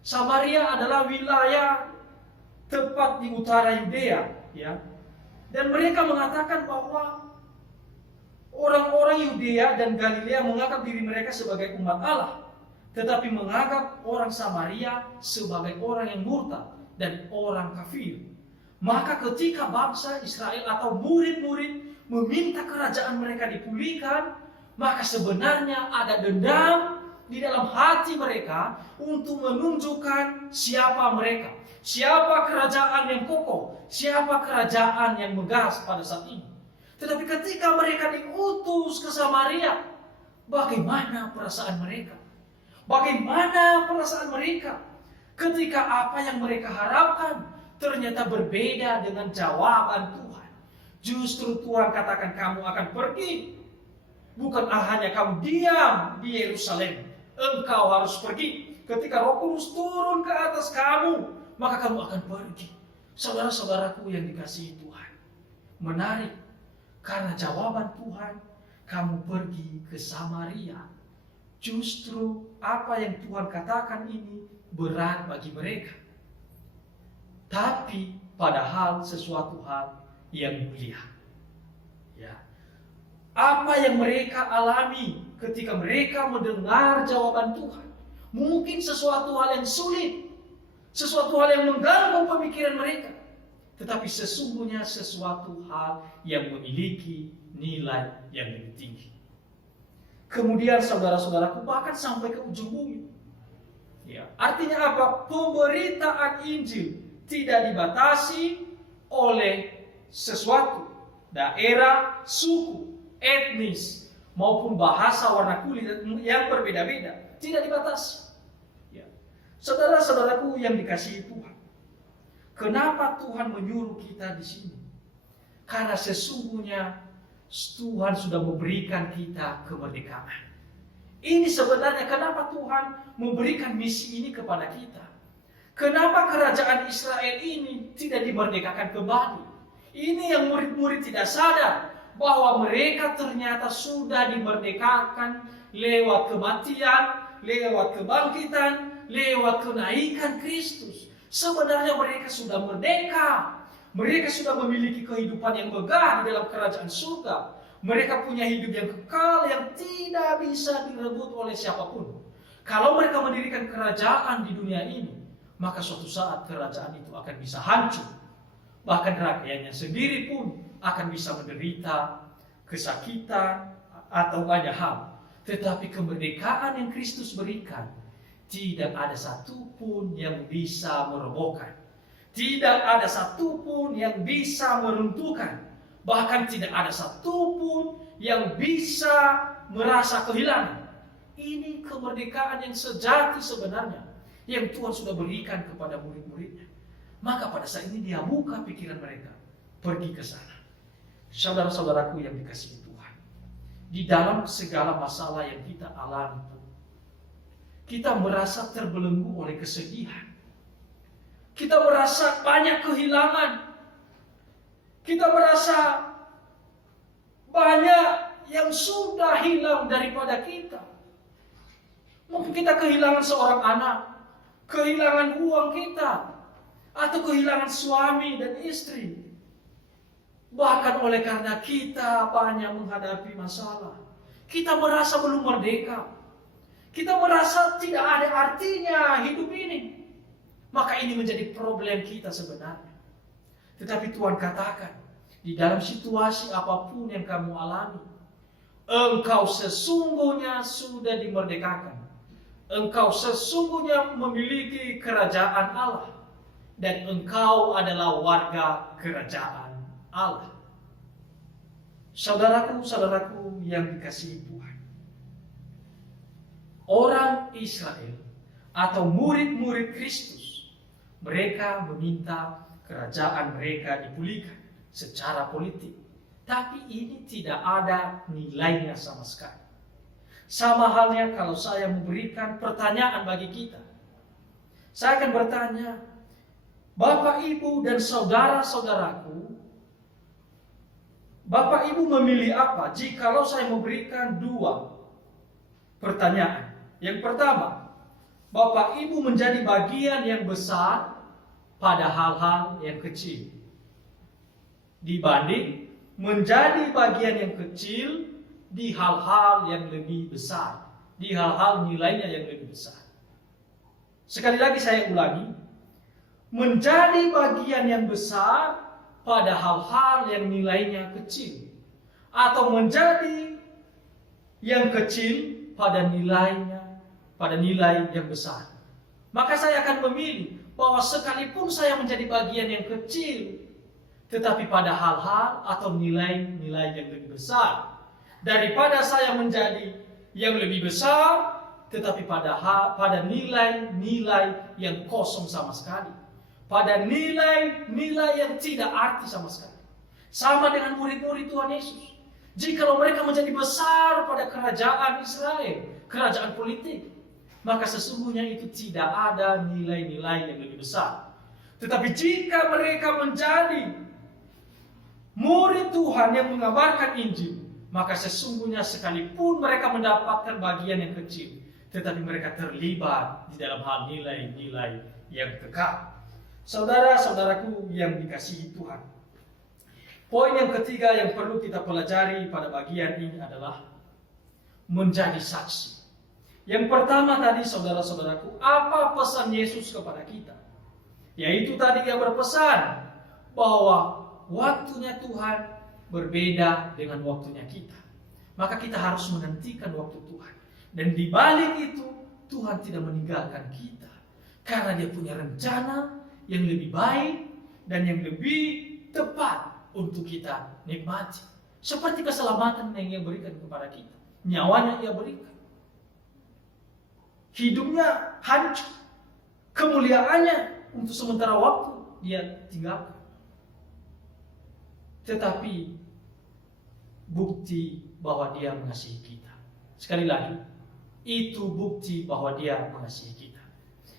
Samaria adalah wilayah tepat di utara Yudea, ya. Dan mereka mengatakan bahwa orang-orang Yudea dan Galilea menganggap diri mereka sebagai umat Allah, tetapi menganggap orang Samaria sebagai orang yang murtad dan orang kafir. Maka ketika bangsa Israel atau murid-murid meminta kerajaan mereka dipulihkan, maka sebenarnya ada dendam di dalam hati mereka untuk menunjukkan siapa mereka, siapa kerajaan yang kokoh, siapa kerajaan yang megah pada saat ini. Tetapi ketika mereka diutus ke Samaria, bagaimana perasaan mereka? Bagaimana perasaan mereka ketika apa yang mereka harapkan ternyata berbeda dengan jawaban Tuhan? Justru Tuhan katakan kamu akan pergi. Bukan hanya kamu diam di Yerusalem. Engkau harus pergi. Ketika Roh Kudus turun ke atas kamu, maka kamu akan pergi. Saudara-saudaraku yang dikasihi Tuhan, menarik. Karena jawaban Tuhan, kamu pergi ke Samaria. Justru apa yang Tuhan katakan ini berat bagi mereka. Tapi padahal sesuatu hal yang mulia. Ya. Apa yang mereka alami ketika mereka mendengar jawaban Tuhan? Mungkin sesuatu hal yang sulit, sesuatu hal yang mengganggu pemikiran mereka. Tetapi sesungguhnya sesuatu hal yang memiliki nilai yang lebih tinggi. Kemudian saudara-saudaraku bahkan sampai ke ujung bumi. Ya, artinya apa? Pemberitaan Injil tidak dibatasi oleh sesuatu, daerah, suku, etnis, maupun bahasa warna kulit yang berbeda-beda. Tidak dibatasi. Ya. Saudara-saudaraku yang dikasihi Tuhan, kenapa Tuhan menyuruh kita di sini? Karena sesungguhnya Tuhan sudah memberikan kita kemerdekaan. Ini sebenarnya kenapa Tuhan memberikan misi ini kepada kita. Kenapa kerajaan Israel ini tidak dimerdekakan kembali? Ini yang murid-murid tidak sadar, bahwa mereka ternyata sudah dimerdekakan lewat kematian, lewat kebangkitan, lewat kenaikan Kristus. Sebenarnya mereka sudah merdeka. Mereka sudah memiliki kehidupan yang megah di dalam kerajaan surga. Mereka punya hidup yang kekal yang tidak bisa direbut oleh siapapun. Kalau mereka mendirikan kerajaan di dunia ini, maka suatu saat kerajaan itu akan bisa hancur. Bahkan rakyatnya sendiri pun akan bisa menderita kesakitan atau banyak hal. Tetapi kemerdekaan yang Kristus berikan, tidak ada satupun yang bisa merobohkan. Tidak ada satupun yang bisa meruntuhkan. Bahkan tidak ada satupun yang bisa merasa kehilangan. Ini kemerdekaan yang sejati sebenarnya, yang Tuhan sudah berikan kepada murid-muridnya. Maka pada saat ini dia buka pikiran mereka, pergi ke sana. Saudara-saudaraku yang dikasihi Tuhan, di dalam segala masalah yang kita alami, kita merasa terbelenggu oleh kesedihan. Kita merasa banyak kehilangan. Kita merasa banyak yang sudah hilang daripada kita. Mungkin kita kehilangan seorang anak, kehilangan uang kita, atau kehilangan suami dan istri. Bahkan oleh karena kita banyak menghadapi masalah, kita merasa belum merdeka. Kita merasa tidak ada artinya hidup ini. Maka ini menjadi problem kita sebenarnya. Tetapi Tuhan katakan, di dalam situasi apapun yang kamu alami, engkau sesungguhnya sudah dimerdekakan. Engkau sesungguhnya memiliki kerajaan Allah. Dan engkau adalah warga kerajaan Allah. Saudaraku-saudaraku yang dikasihi Tuhan, orang Israel atau murid-murid Kristus, mereka meminta kerajaan mereka dipulihkan secara politik. Tapi ini tidak ada nilainya sama sekali. Sama halnya kalau saya memberikan pertanyaan bagi kita. Saya akan bertanya, Bapak, Ibu, dan saudara-saudaraku, Bapak, Ibu memilih apa jikalau saya memberikan dua pertanyaan? Yang pertama, Bapak, Ibu menjadi bagian yang besar pada hal-hal yang kecil, dibanding menjadi bagian yang kecil di hal-hal yang lebih besar, di hal-hal nilainya yang lebih besar. Sekali lagi saya ulangi, menjadi bagian yang besar pada hal-hal yang nilainya kecil, atau menjadi yang kecil pada nilai yang besar. Maka saya akan memilih bahwa sekalipun saya menjadi bagian yang kecil, tetapi pada hal-hal atau nilai-nilai yang lebih besar, daripada saya menjadi yang lebih besar, tetapi pada nilai-nilai yang kosong sama sekali, pada nilai-nilai yang tidak arti sama sekali. Sama dengan murid-murid Tuhan Yesus. Jikalau mereka menjadi besar pada kerajaan Israel, kerajaan politik, maka sesungguhnya itu tidak ada nilai-nilai yang lebih besar. Tetapi jika mereka menjadi murid Tuhan yang mengabarkan Injil, maka sesungguhnya sekalipun mereka mendapatkan bagian yang kecil, tetapi mereka terlibat di dalam hal nilai-nilai yang kekal. Saudara-saudaraku yang dikasihi Tuhan, poin yang ketiga yang perlu kita pelajari pada bagian ini adalah menjadi saksi. Yang pertama tadi, saudara-saudaraku, apa pesan Yesus kepada kita? Yaitu tadi dia berpesan bahwa waktunya Tuhan berbeda dengan waktunya kita. Maka kita harus menantikan waktu Tuhan. Dan di balik itu, Tuhan tidak meninggalkan kita. Karena dia punya rencana yang lebih baik dan yang lebih tepat untuk kita nikmati. Seperti keselamatan yang ia berikan kepada kita. Nyawanya ia berikan. Hidupnya hancur. Kemuliaannya untuk sementara waktu dia tinggalkan. Tetapi bukti bahwa dia mengasihi kita. Sekali lagi, itu bukti bahwa dia mengasihi kita.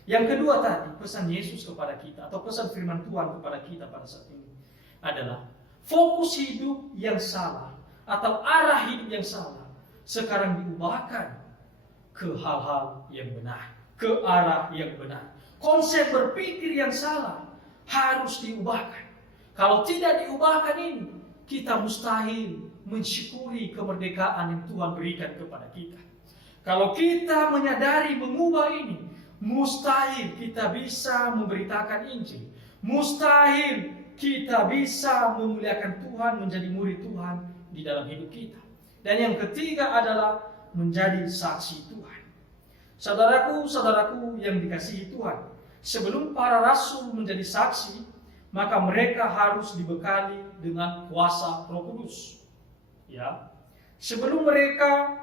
Yang kedua tadi, pesan Yesus kepada kita atau pesan firman Tuhan kepada kita pada saat ini adalah fokus hidup yang salah atau arah hidup yang salah sekarang diubahkan ke hal-hal yang benar, ke arah yang benar. Konsep berpikir yang salah harus diubahkan. Kalau tidak diubahkan ini, kita mustahil mensyukuri kemerdekaan yang Tuhan berikan kepada kita. Kalau kita menyadari mengubah ini, mustahil kita bisa memberitakan Injil. Mustahil kita bisa memuliakan Tuhan, menjadi murid Tuhan di dalam hidup kita. Dan yang ketiga adalah menjadi saksi Tuhan. Saudaraku yang dikasihi Tuhan, sebelum para rasul menjadi saksi, maka mereka harus dibekali dengan kuasa Roh Kudus. Ya. Sebelum mereka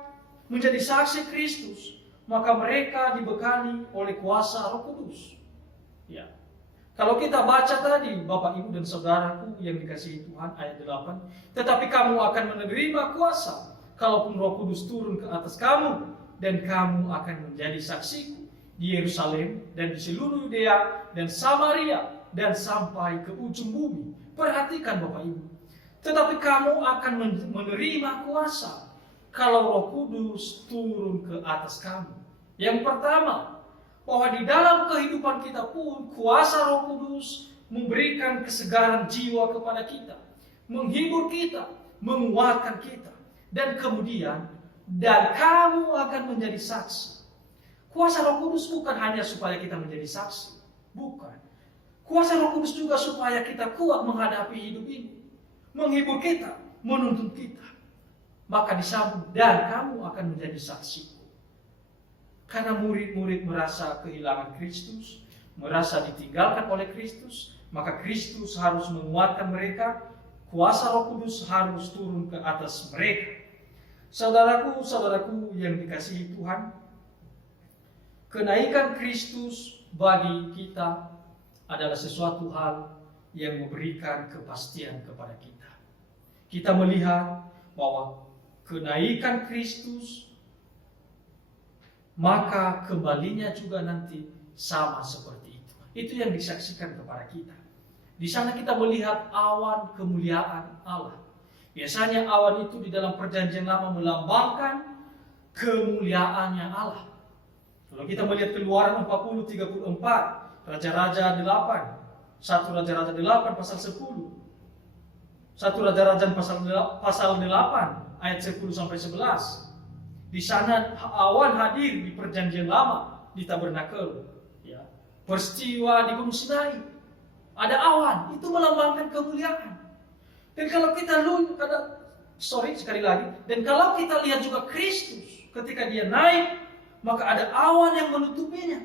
menjadi saksi Kristus, maka mereka dibekali oleh kuasa Roh Kudus. Ya. Kalau kita baca tadi, Bapak, Ibu, dan Saudaraku yang dikasihi Tuhan, ayat 8, tetapi kamu akan menerima kuasa, kalaupun Roh Kudus turun ke atas kamu, dan kamu akan menjadi saksiku di Yerusalem, dan di seluruh Yudea, dan Samaria, dan sampai ke ujung bumi. Perhatikan Bapak, Ibu. Tetapi kamu akan menerima kuasa, kalau Roh Kudus turun ke atas kamu. Yang pertama, bahwa di dalam kehidupan kita pun kuasa Roh Kudus memberikan kesegaran jiwa kepada kita, menghibur kita, menguatkan kita, dan kemudian dan kamu akan menjadi saksi. Kuasa Roh Kudus bukan hanya supaya kita menjadi saksi, bukan. Kuasa Roh Kudus juga supaya kita kuat menghadapi hidup ini, menghibur kita, menuntun kita. Maka disambung, dan kamu akan menjadi saksi. Karena murid-murid merasa kehilangan Kristus, merasa ditinggalkan oleh Kristus, maka Kristus harus menguatkan mereka, kuasa Roh Kudus harus turun ke atas mereka. Saudaraku yang dikasihi Tuhan, kenaikan Kristus bagi kita adalah sesuatu hal yang memberikan kepastian kepada kita. Kita melihat bahwa kenaikan Kristus, maka kembalinya juga nanti sama seperti itu. Itu yang disaksikan kepada kita. Di sana kita melihat awan kemuliaan Allah. Biasanya awan itu di dalam perjanjian lama melambangkan kemuliaannya Allah. Kalau kita melihat Keluaran 40:34, Raja-Raja 8, 1 Raja-Raja 8 pasal 10, 1 Raja-Raja pasal 8 ayat 10 sampai 11. Di sana awan hadir di perjanjian lama di tabernakel. Ya. Peristiwa di Gunung Sinai, ada awan, itu melambangkan kemuliaan. Dan kalau kita dan kalau kita lihat juga Kristus ketika dia naik, maka ada awan yang menutupinya.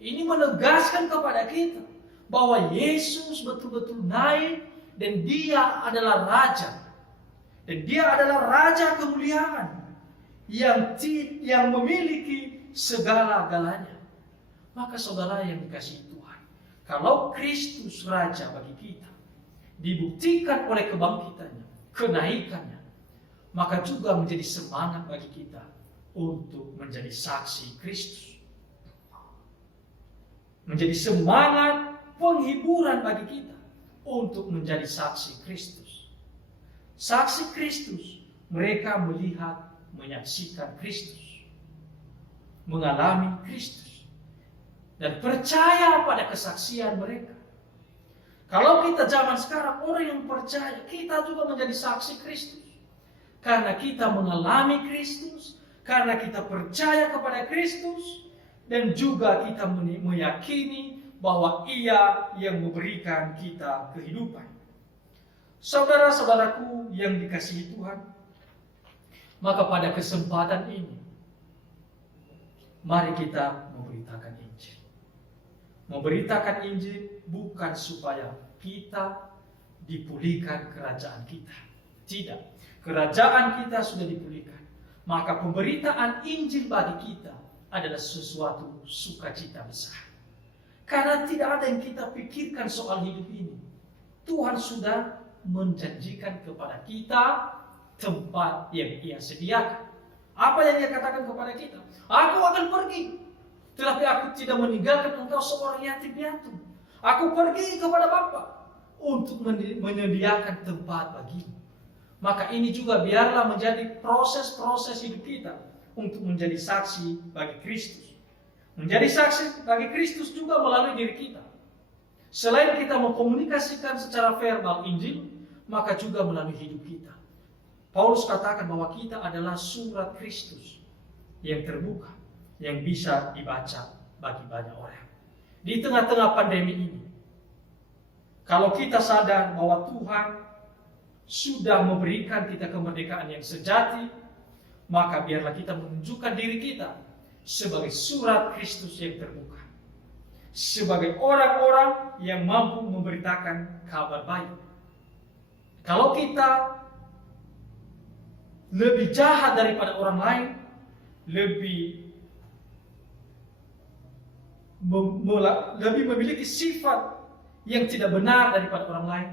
Ini menegaskan kepada kita bahwa Yesus betul-betul naik dan dia adalah raja. Dan dia adalah raja kemuliaan yang memiliki segala-galanya. Maka saudara yang dikasihi Tuhan, kalau Kristus raja bagi kita dibuktikan oleh kebangkitannya, kenaikannya, maka juga menjadi semangat bagi kita untuk menjadi saksi Kristus. Menjadi semangat penghiburan bagi kita untuk menjadi saksi Kristus. Saksi Kristus, mereka melihat, menyaksikan Kristus, mengalami Kristus, dan percaya pada kesaksian mereka. Kalau kita zaman sekarang, orang yang percaya, kita juga menjadi saksi Kristus. Karena kita mengalami Kristus, karena kita percaya kepada Kristus, dan juga kita meyakini bahwa Ia yang memberikan kita kehidupan. Saudara-saudaraku yang dikasihi Tuhan, maka pada kesempatan ini, mari kita memberitakan Injil. Memberitakan Injil bukan supaya kita dipulihkan kerajaan kita. Tidak. Kerajaan kita sudah dipulihkan. Maka pemberitaan Injil bagi kita adalah sesuatu sukacita besar. Karena tidak ada yang kita pikirkan soal hidup ini. Tuhan sudah menjanjikan kepada kita tempat yang Ia sediakan. Apa yang Ia katakan kepada kita? Aku akan pergi, tetapi aku tidak meninggalkan engkau seorang yatim piatu. Aku pergi kepada Bapa untuk menyediakan tempat bagimu. Maka ini juga biarlah menjadi proses-proses hidup kita untuk menjadi saksi bagi Kristus. Menjadi saksi bagi Kristus juga melalui diri kita. Selain kita mengkomunikasikan secara verbal Injil, maka juga melalui hidup kita. Paulus katakan bahwa kita adalah surat Kristus yang terbuka, yang bisa dibaca bagi banyak orang. Di tengah-tengah pandemi ini, kalau kita sadar bahwa Tuhan sudah memberikan kita kemerdekaan yang sejati, maka biarlah kita menunjukkan diri kita sebagai surat Kristus yang terbuka. Sebagai orang-orang yang mampu memberitakan kabar baik. Kalau kita lebih jahat daripada orang lain, lebih memiliki sifat yang tidak benar daripada orang lain,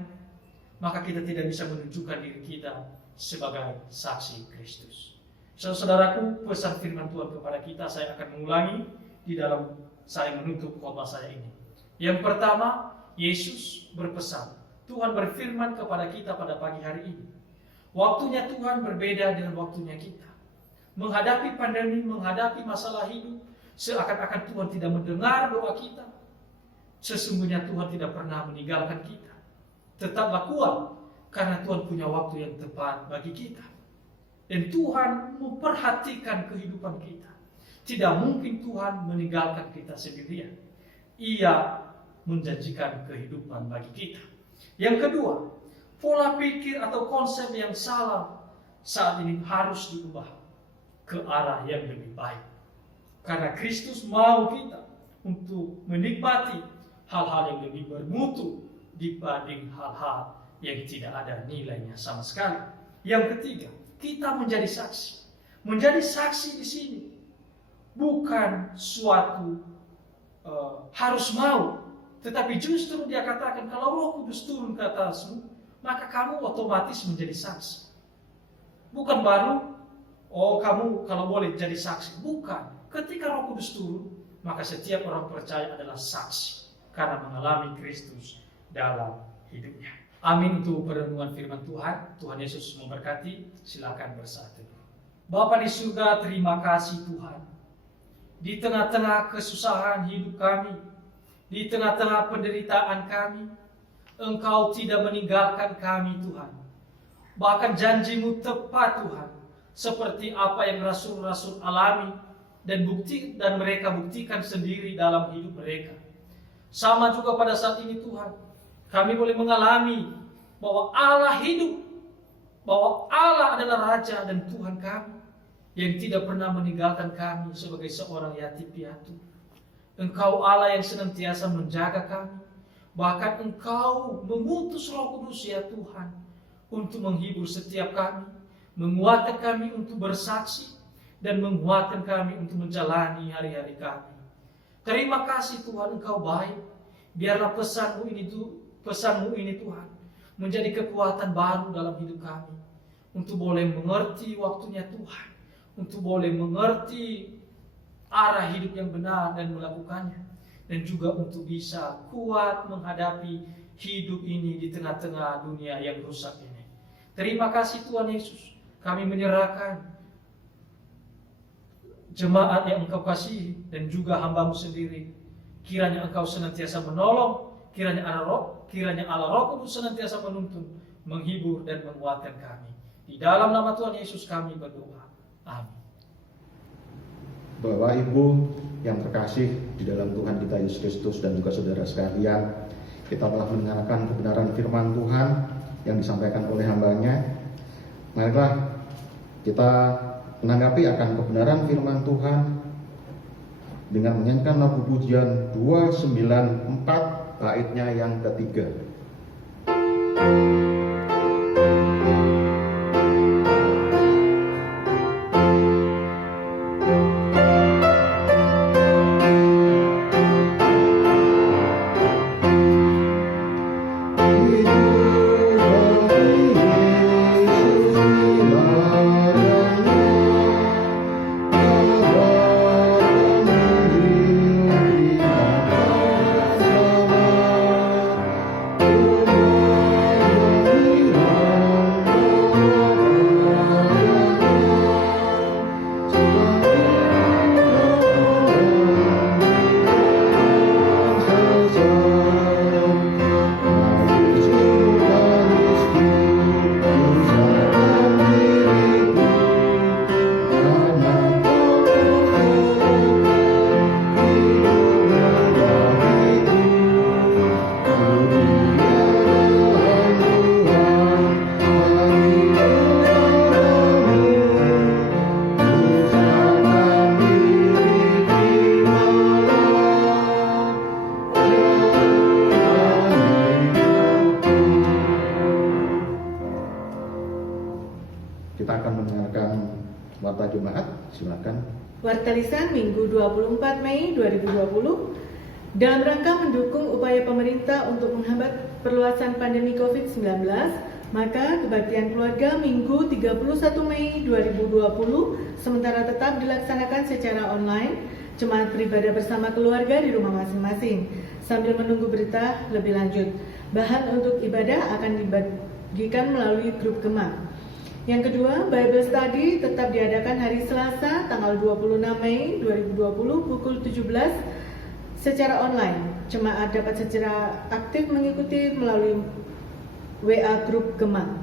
maka kita tidak bisa menunjukkan diri kita sebagai saksi Kristus. Saudaraku, pesan firman Tuhan kepada kita saya akan mengulangi di dalam saya menutup khotbah saya ini. Yang pertama, Yesus berpesan. Tuhan berfirman kepada kita pada pagi hari ini. Waktunya Tuhan berbeda dengan waktunya kita. Menghadapi pandemi, menghadapi masalah hidup, seakan-akan Tuhan tidak mendengar doa kita. Sesungguhnya Tuhan tidak pernah meninggalkan kita. Tetaplah kuat, karena Tuhan punya waktu yang tepat bagi kita. Dan Tuhan memperhatikan kehidupan kita. Tidak mungkin Tuhan meninggalkan kita sendirian. Ia menjanjikan kehidupan bagi kita. Yang kedua, pola pikir atau konsep yang salah saat ini harus diubah ke arah yang lebih baik. Karena Kristus mau kita untuk menikmati hal-hal yang lebih bermutu dibanding hal-hal yang tidak ada nilainya sama sekali. Yang ketiga, kita menjadi saksi. Menjadi saksi di sini bukan suatu harus mau, tetapi justru dia katakan kalau Roh Kudus turun ke atasmu, maka kamu otomatis menjadi saksi. Bukan baru, kamu kalau boleh jadi saksi. Bukan. Ketika Roh Kudus turun, maka setiap orang percaya adalah saksi karena mengalami Kristus dalam hidupnya. Amin untuk perenungan firman Tuhan. Tuhan Yesus memberkati. Silakan bersatu. Bapa di surga, terima kasih Tuhan. Di tengah-tengah kesusahan hidup kami, di tengah-tengah penderitaan kami, Engkau tidak meninggalkan kami Tuhan. Bahkan janji-Mu tepat Tuhan, seperti apa yang rasul-rasul alami dan mereka buktikan sendiri dalam hidup mereka. Sama juga pada saat ini Tuhan, kami boleh mengalami bahwa Allah hidup, bahwa Allah adalah Raja dan Tuhan kami, yang tidak pernah meninggalkan kami sebagai seorang yatim piatu. Engkau Allah yang senantiasa menjaga kami. Bahkan Engkau mengutus Roh Kudus ya Tuhan, untuk menghibur setiap kami, menguatkan kami untuk bersaksi, dan menguatkan kami untuk menjalani hari-hari kami. Terima kasih Tuhan, Engkau baik. Biarlah pesan-Mu ini Tuhan, menjadi kekuatan baru dalam hidup kami, untuk boleh mengerti waktunya Tuhan, untuk boleh mengerti arah hidup yang benar dan melakukannya, dan juga untuk bisa kuat menghadapi hidup ini di tengah-tengah dunia yang rusak ini. Terima kasih Tuhan Yesus, kami menyerahkan jemaat yang Engkau kasihi dan juga hamba-Mu sendiri. Kiranya Engkau senantiasa menolong, kiranya ada kiranya Allah Roh Kudus senantiasa menuntun, menghibur dan menguatkan kami. Di dalam nama Tuhan Yesus kami berdoa. Amin. Bapak Ibu yang terkasih di dalam Tuhan kita Yesus Kristus dan juga saudara sekalian, kita telah mendengarkan kebenaran firman Tuhan yang disampaikan oleh hambanya. Marilah kita menanggapi akan kebenaran firman Tuhan dengan menyanyikan lagu pujian 294 baitnya yang ketiga. Kita akan mendengarkan warta jemaat, silakan. Warta lisan Minggu 24 Mei 2020 dalam rangka mendukung upaya pemerintah untuk menghambat perluasan pandemi COVID-19, maka kebaktian keluarga Minggu 31 Mei 2020 sementara tetap dilaksanakan secara online. Jemaat beribadah bersama keluarga di rumah masing-masing sambil menunggu berita lebih lanjut. Bahan untuk ibadah akan dibagikan melalui grup Gemah. Yang kedua, Bible Study tetap diadakan hari Selasa tanggal 26 Mei 2020 pukul 17 secara online. Jemaat dapat secara aktif mengikuti melalui WA grup Gemah.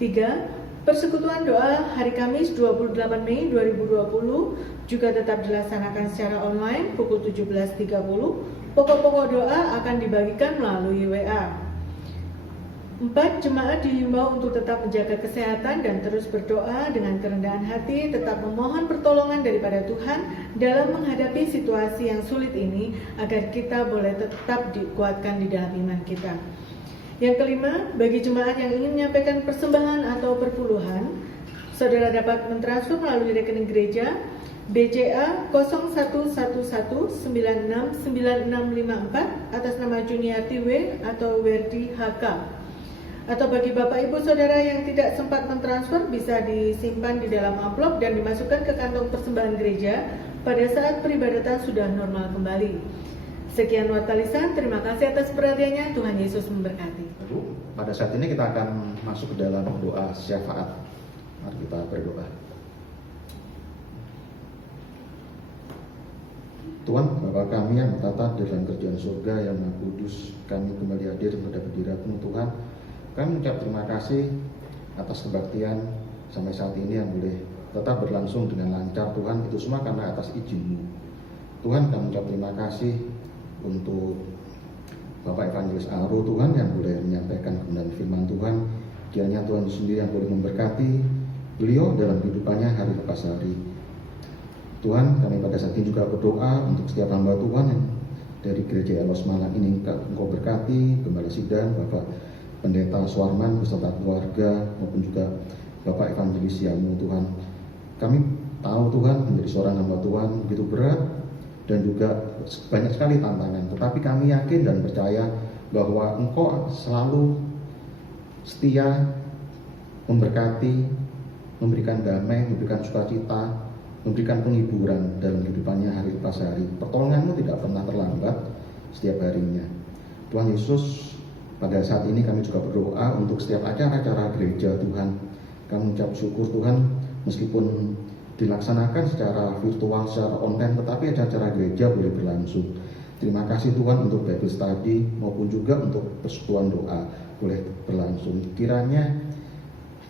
3. Persekutuan doa hari Kamis 28 Mei 2020 juga tetap dilaksanakan secara online pukul 17.30. Pokok-pokok doa akan dibagikan melalui WA. 4. Jemaat dihimbau untuk tetap menjaga kesehatan dan terus berdoa dengan kerendahan hati, tetap memohon pertolongan daripada Tuhan dalam menghadapi situasi yang sulit ini agar kita boleh tetap dikuatkan di dalam iman kita. Yang kelima, bagi jemaat yang ingin menyampaikan persembahan atau perpuluhan, saudara dapat mentransfer melalui rekening gereja BCA 0111969654 atas nama Juniarti W atau Werdi HK. Atau bagi Bapak Ibu Saudara yang tidak sempat mentransfer, bisa disimpan di dalam amplop dan dimasukkan ke kantong persembahan gereja pada saat peribadatan sudah normal kembali. Sekian warta lisan, terima kasih atas perhatiannya. Tuhan Yesus memberkati. Pada saat ini kita akan masuk ke dalam doa syafaat. Mari kita berdoa. Tuhan, Bapa kami yang bertata di dalam kerjaan surga yang Maha Kudus, kami kembali hadir pada hadirat-Mu Tuhan. Kami mengucap terima kasih atas kebaktian sampai saat ini yang boleh tetap berlangsung dengan lancar Tuhan. Itu semua karena atas izin-Mu. Tuhan, kami mengucap terima kasih untuk Bapak Evangelis Aru Tuhan yang boleh menyampaikan kebenaran firman Tuhan. Kiranya Tuhan sendiri yang boleh memberkati beliau dalam kehidupannya hari lepas hari. Tuhan, kami pada saat ini juga berdoa untuk setiap hamba Tuhan yang dari Gereja Elos Malang ini Engkau berkati, Gembala Sidang, Bapak Pendeta Suarman beserta keluarga maupun juga Bapak Evangelis Yamu Tuhan. Kami tahu Tuhan menjadi seorang hamba Tuhan begitu berat dan juga banyak sekali tantangan. Tetapi kami yakin dan percaya bahwa Engkau selalu setia memberkati, memberikan damai, memberikan sukacita, memberikan penghiburan dalam kehidupannya hari lepas hari. Pertolongan-Mu tidak pernah terlambat setiap harinya. Tuhan Yesus, pada saat ini kami juga berdoa untuk setiap acara-acara gereja Tuhan. Kami mengucap syukur Tuhan, meskipun dilaksanakan secara virtual, secara online, tetapi acara-acara gereja boleh berlangsung. Terima kasih Tuhan untuk Bible study maupun juga untuk persekutuan doa boleh berlangsung. Kiranya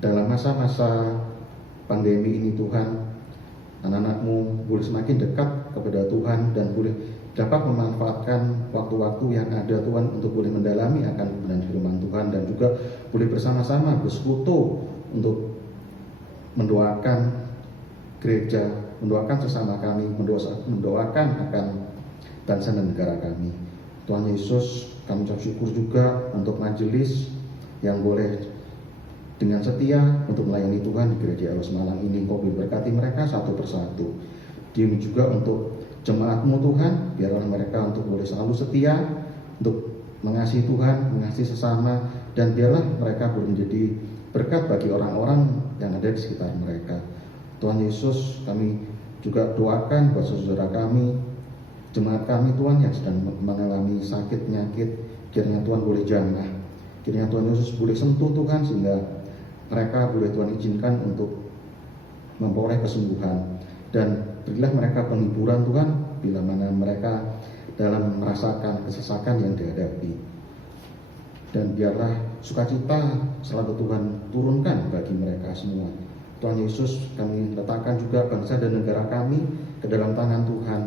dalam masa-masa pandemi ini Tuhan, anak-anak-Mu boleh semakin dekat kepada Tuhan dan boleh dapat memanfaatkan waktu-waktu yang ada Tuhan untuk boleh mendalami akan kebenaran firman Tuhan dan juga boleh bersama-sama bersekutu untuk mendoakan gereja, mendoakan sesama kami, mendoakan akan bangsa dan negara kami. Tuhan Yesus, kami ucap syukur juga untuk majelis yang boleh dengan setia untuk melayani Tuhan di Gereja Elos Malang ini. Engkau berkati mereka satu persatu. Demi juga untuk jemaat-Mu Tuhan, biarlah mereka untuk boleh selalu setia untuk mengasihi Tuhan, mengasihi sesama, dan biarlah mereka boleh menjadi berkat bagi orang-orang yang ada di sekitar mereka. Tuhan Yesus, kami juga doakan buat saudara kami, jemaat kami Tuhan yang sedang mengalami sakit penyakit, kiranya Tuhan boleh jamah, kiranya Tuhan Yesus boleh sentuh Tuhan sehingga mereka boleh Tuhan izinkan untuk memperoleh kesembuhan, dan berilah mereka penghiburan Tuhan bila mana mereka dalam merasakan kesesakan yang dihadapi, dan biarlah sukacita selalu Tuhan turunkan bagi mereka semua. Tuhan Yesus, kami letakkan juga bangsa dan negara kami ke dalam tangan Tuhan.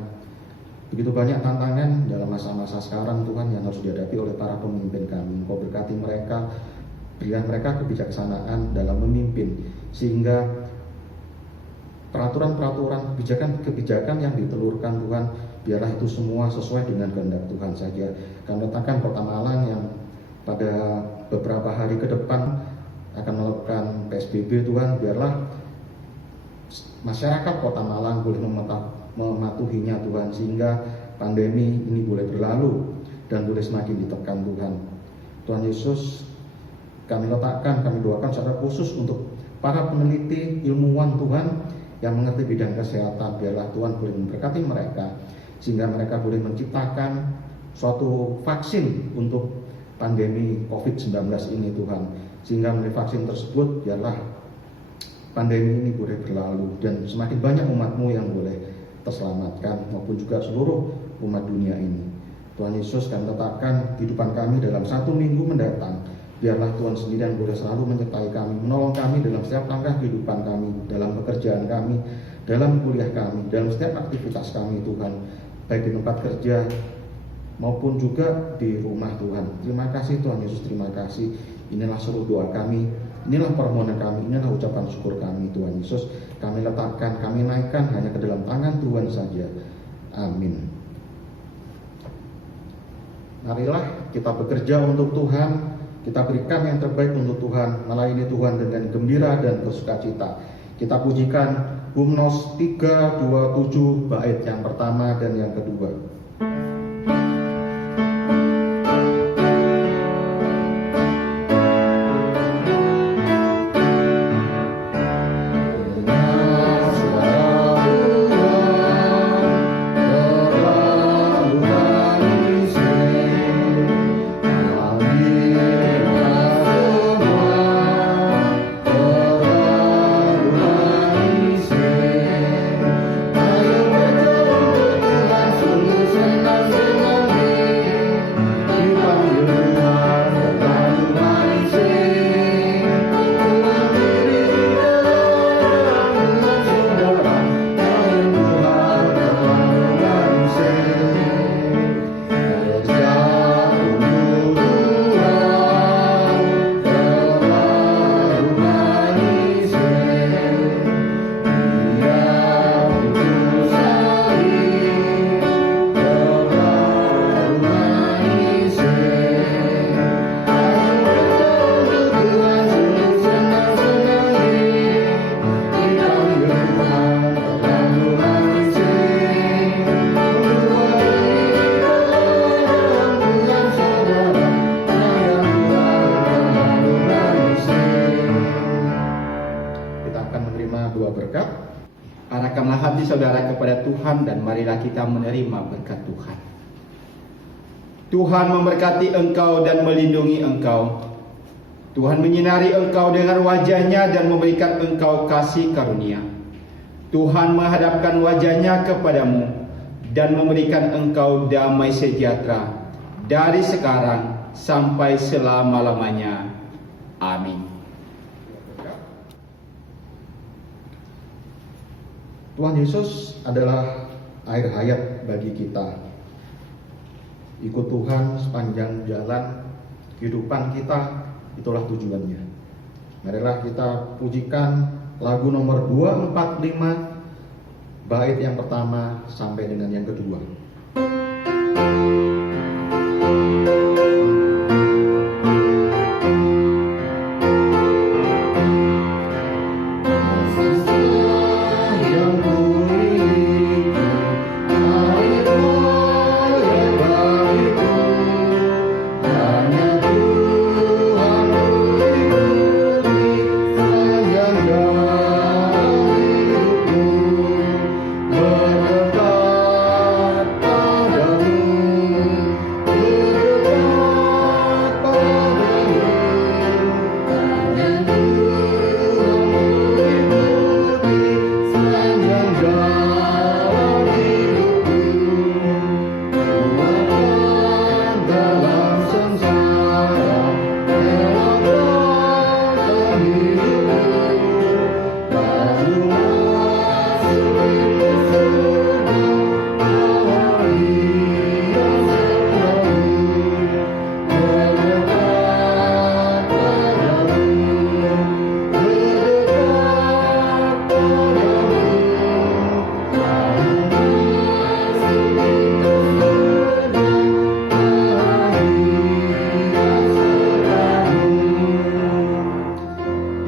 Begitu banyak tantangan dalam masa-masa sekarang Tuhan yang harus dihadapi oleh para pemimpin kami. Engkau berkati mereka, berilah mereka kebijaksanaan dalam memimpin, sehingga peraturan-peraturan, kebijakan-kebijakan yang ditelurkan Tuhan, biarlah itu semua sesuai dengan kehendak Tuhan saja. Kami letakkan Kota Malang yang pada beberapa hari ke depan akan melakukan PSBB Tuhan, biarlah masyarakat Kota Malang boleh mematuhinya Tuhan, sehingga pandemi ini boleh berlalu dan boleh semakin ditekan Tuhan. Tuhan Yesus, kami letakkan, kami doakan secara khusus untuk para peneliti, ilmuwan Tuhan yang mengerti bidang kesehatan, biarlah Tuhan boleh memberkati mereka sehingga mereka boleh menciptakan suatu vaksin untuk pandemi COVID-19 ini Tuhan, sehingga melalui vaksin tersebut biarlah pandemi ini boleh berlalu dan semakin banyak umat-Mu yang boleh terselamatkan maupun juga seluruh umat dunia ini. Tuhan Yesus, kami letakkan kehidupan kami dalam 1 minggu mendatang, biarlah Tuhan sendiri yang boleh selalu menyertai kami, menolong kami dalam setiap langkah kehidupan kami, dalam pekerjaan kami, dalam kuliah kami, dalam setiap aktivitas kami Tuhan, baik di tempat kerja maupun juga di rumah Tuhan. Terima kasih Tuhan Yesus, terima kasih. Inilah seluruh doa kami, inilah permohonan kami, inilah ucapan syukur kami Tuhan Yesus. Kami letakkan, kami naikkan hanya ke dalam tangan Tuhan saja. Amin. Marilah kita bekerja untuk Tuhan, kita berikan yang terbaik untuk Tuhan, melayani Tuhan dengan gembira dan bersukacita. Kita pujikan Hymnos 327 bait yang pertama dan yang kedua. Arahkanlah hati saudara kepada Tuhan dan marilah kita menerima berkat Tuhan. Tuhan memberkati engkau dan melindungi engkau. Tuhan menyinari engkau dengan wajah-Nya dan memberikan engkau kasih karunia. Tuhan menghadapkan wajah-Nya kepadamu dan memberikan engkau damai sejahtera dari sekarang sampai selama-lamanya. Amin. Tuhan Yesus adalah air hayat bagi kita. Ikut Tuhan sepanjang jalan kehidupan kita, itulah tujuannya. Marilah kita pujikan lagu nomor 245, bait yang pertama sampai dengan yang kedua.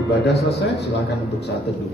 Ibadah selesai, silakan untuk saat teduh.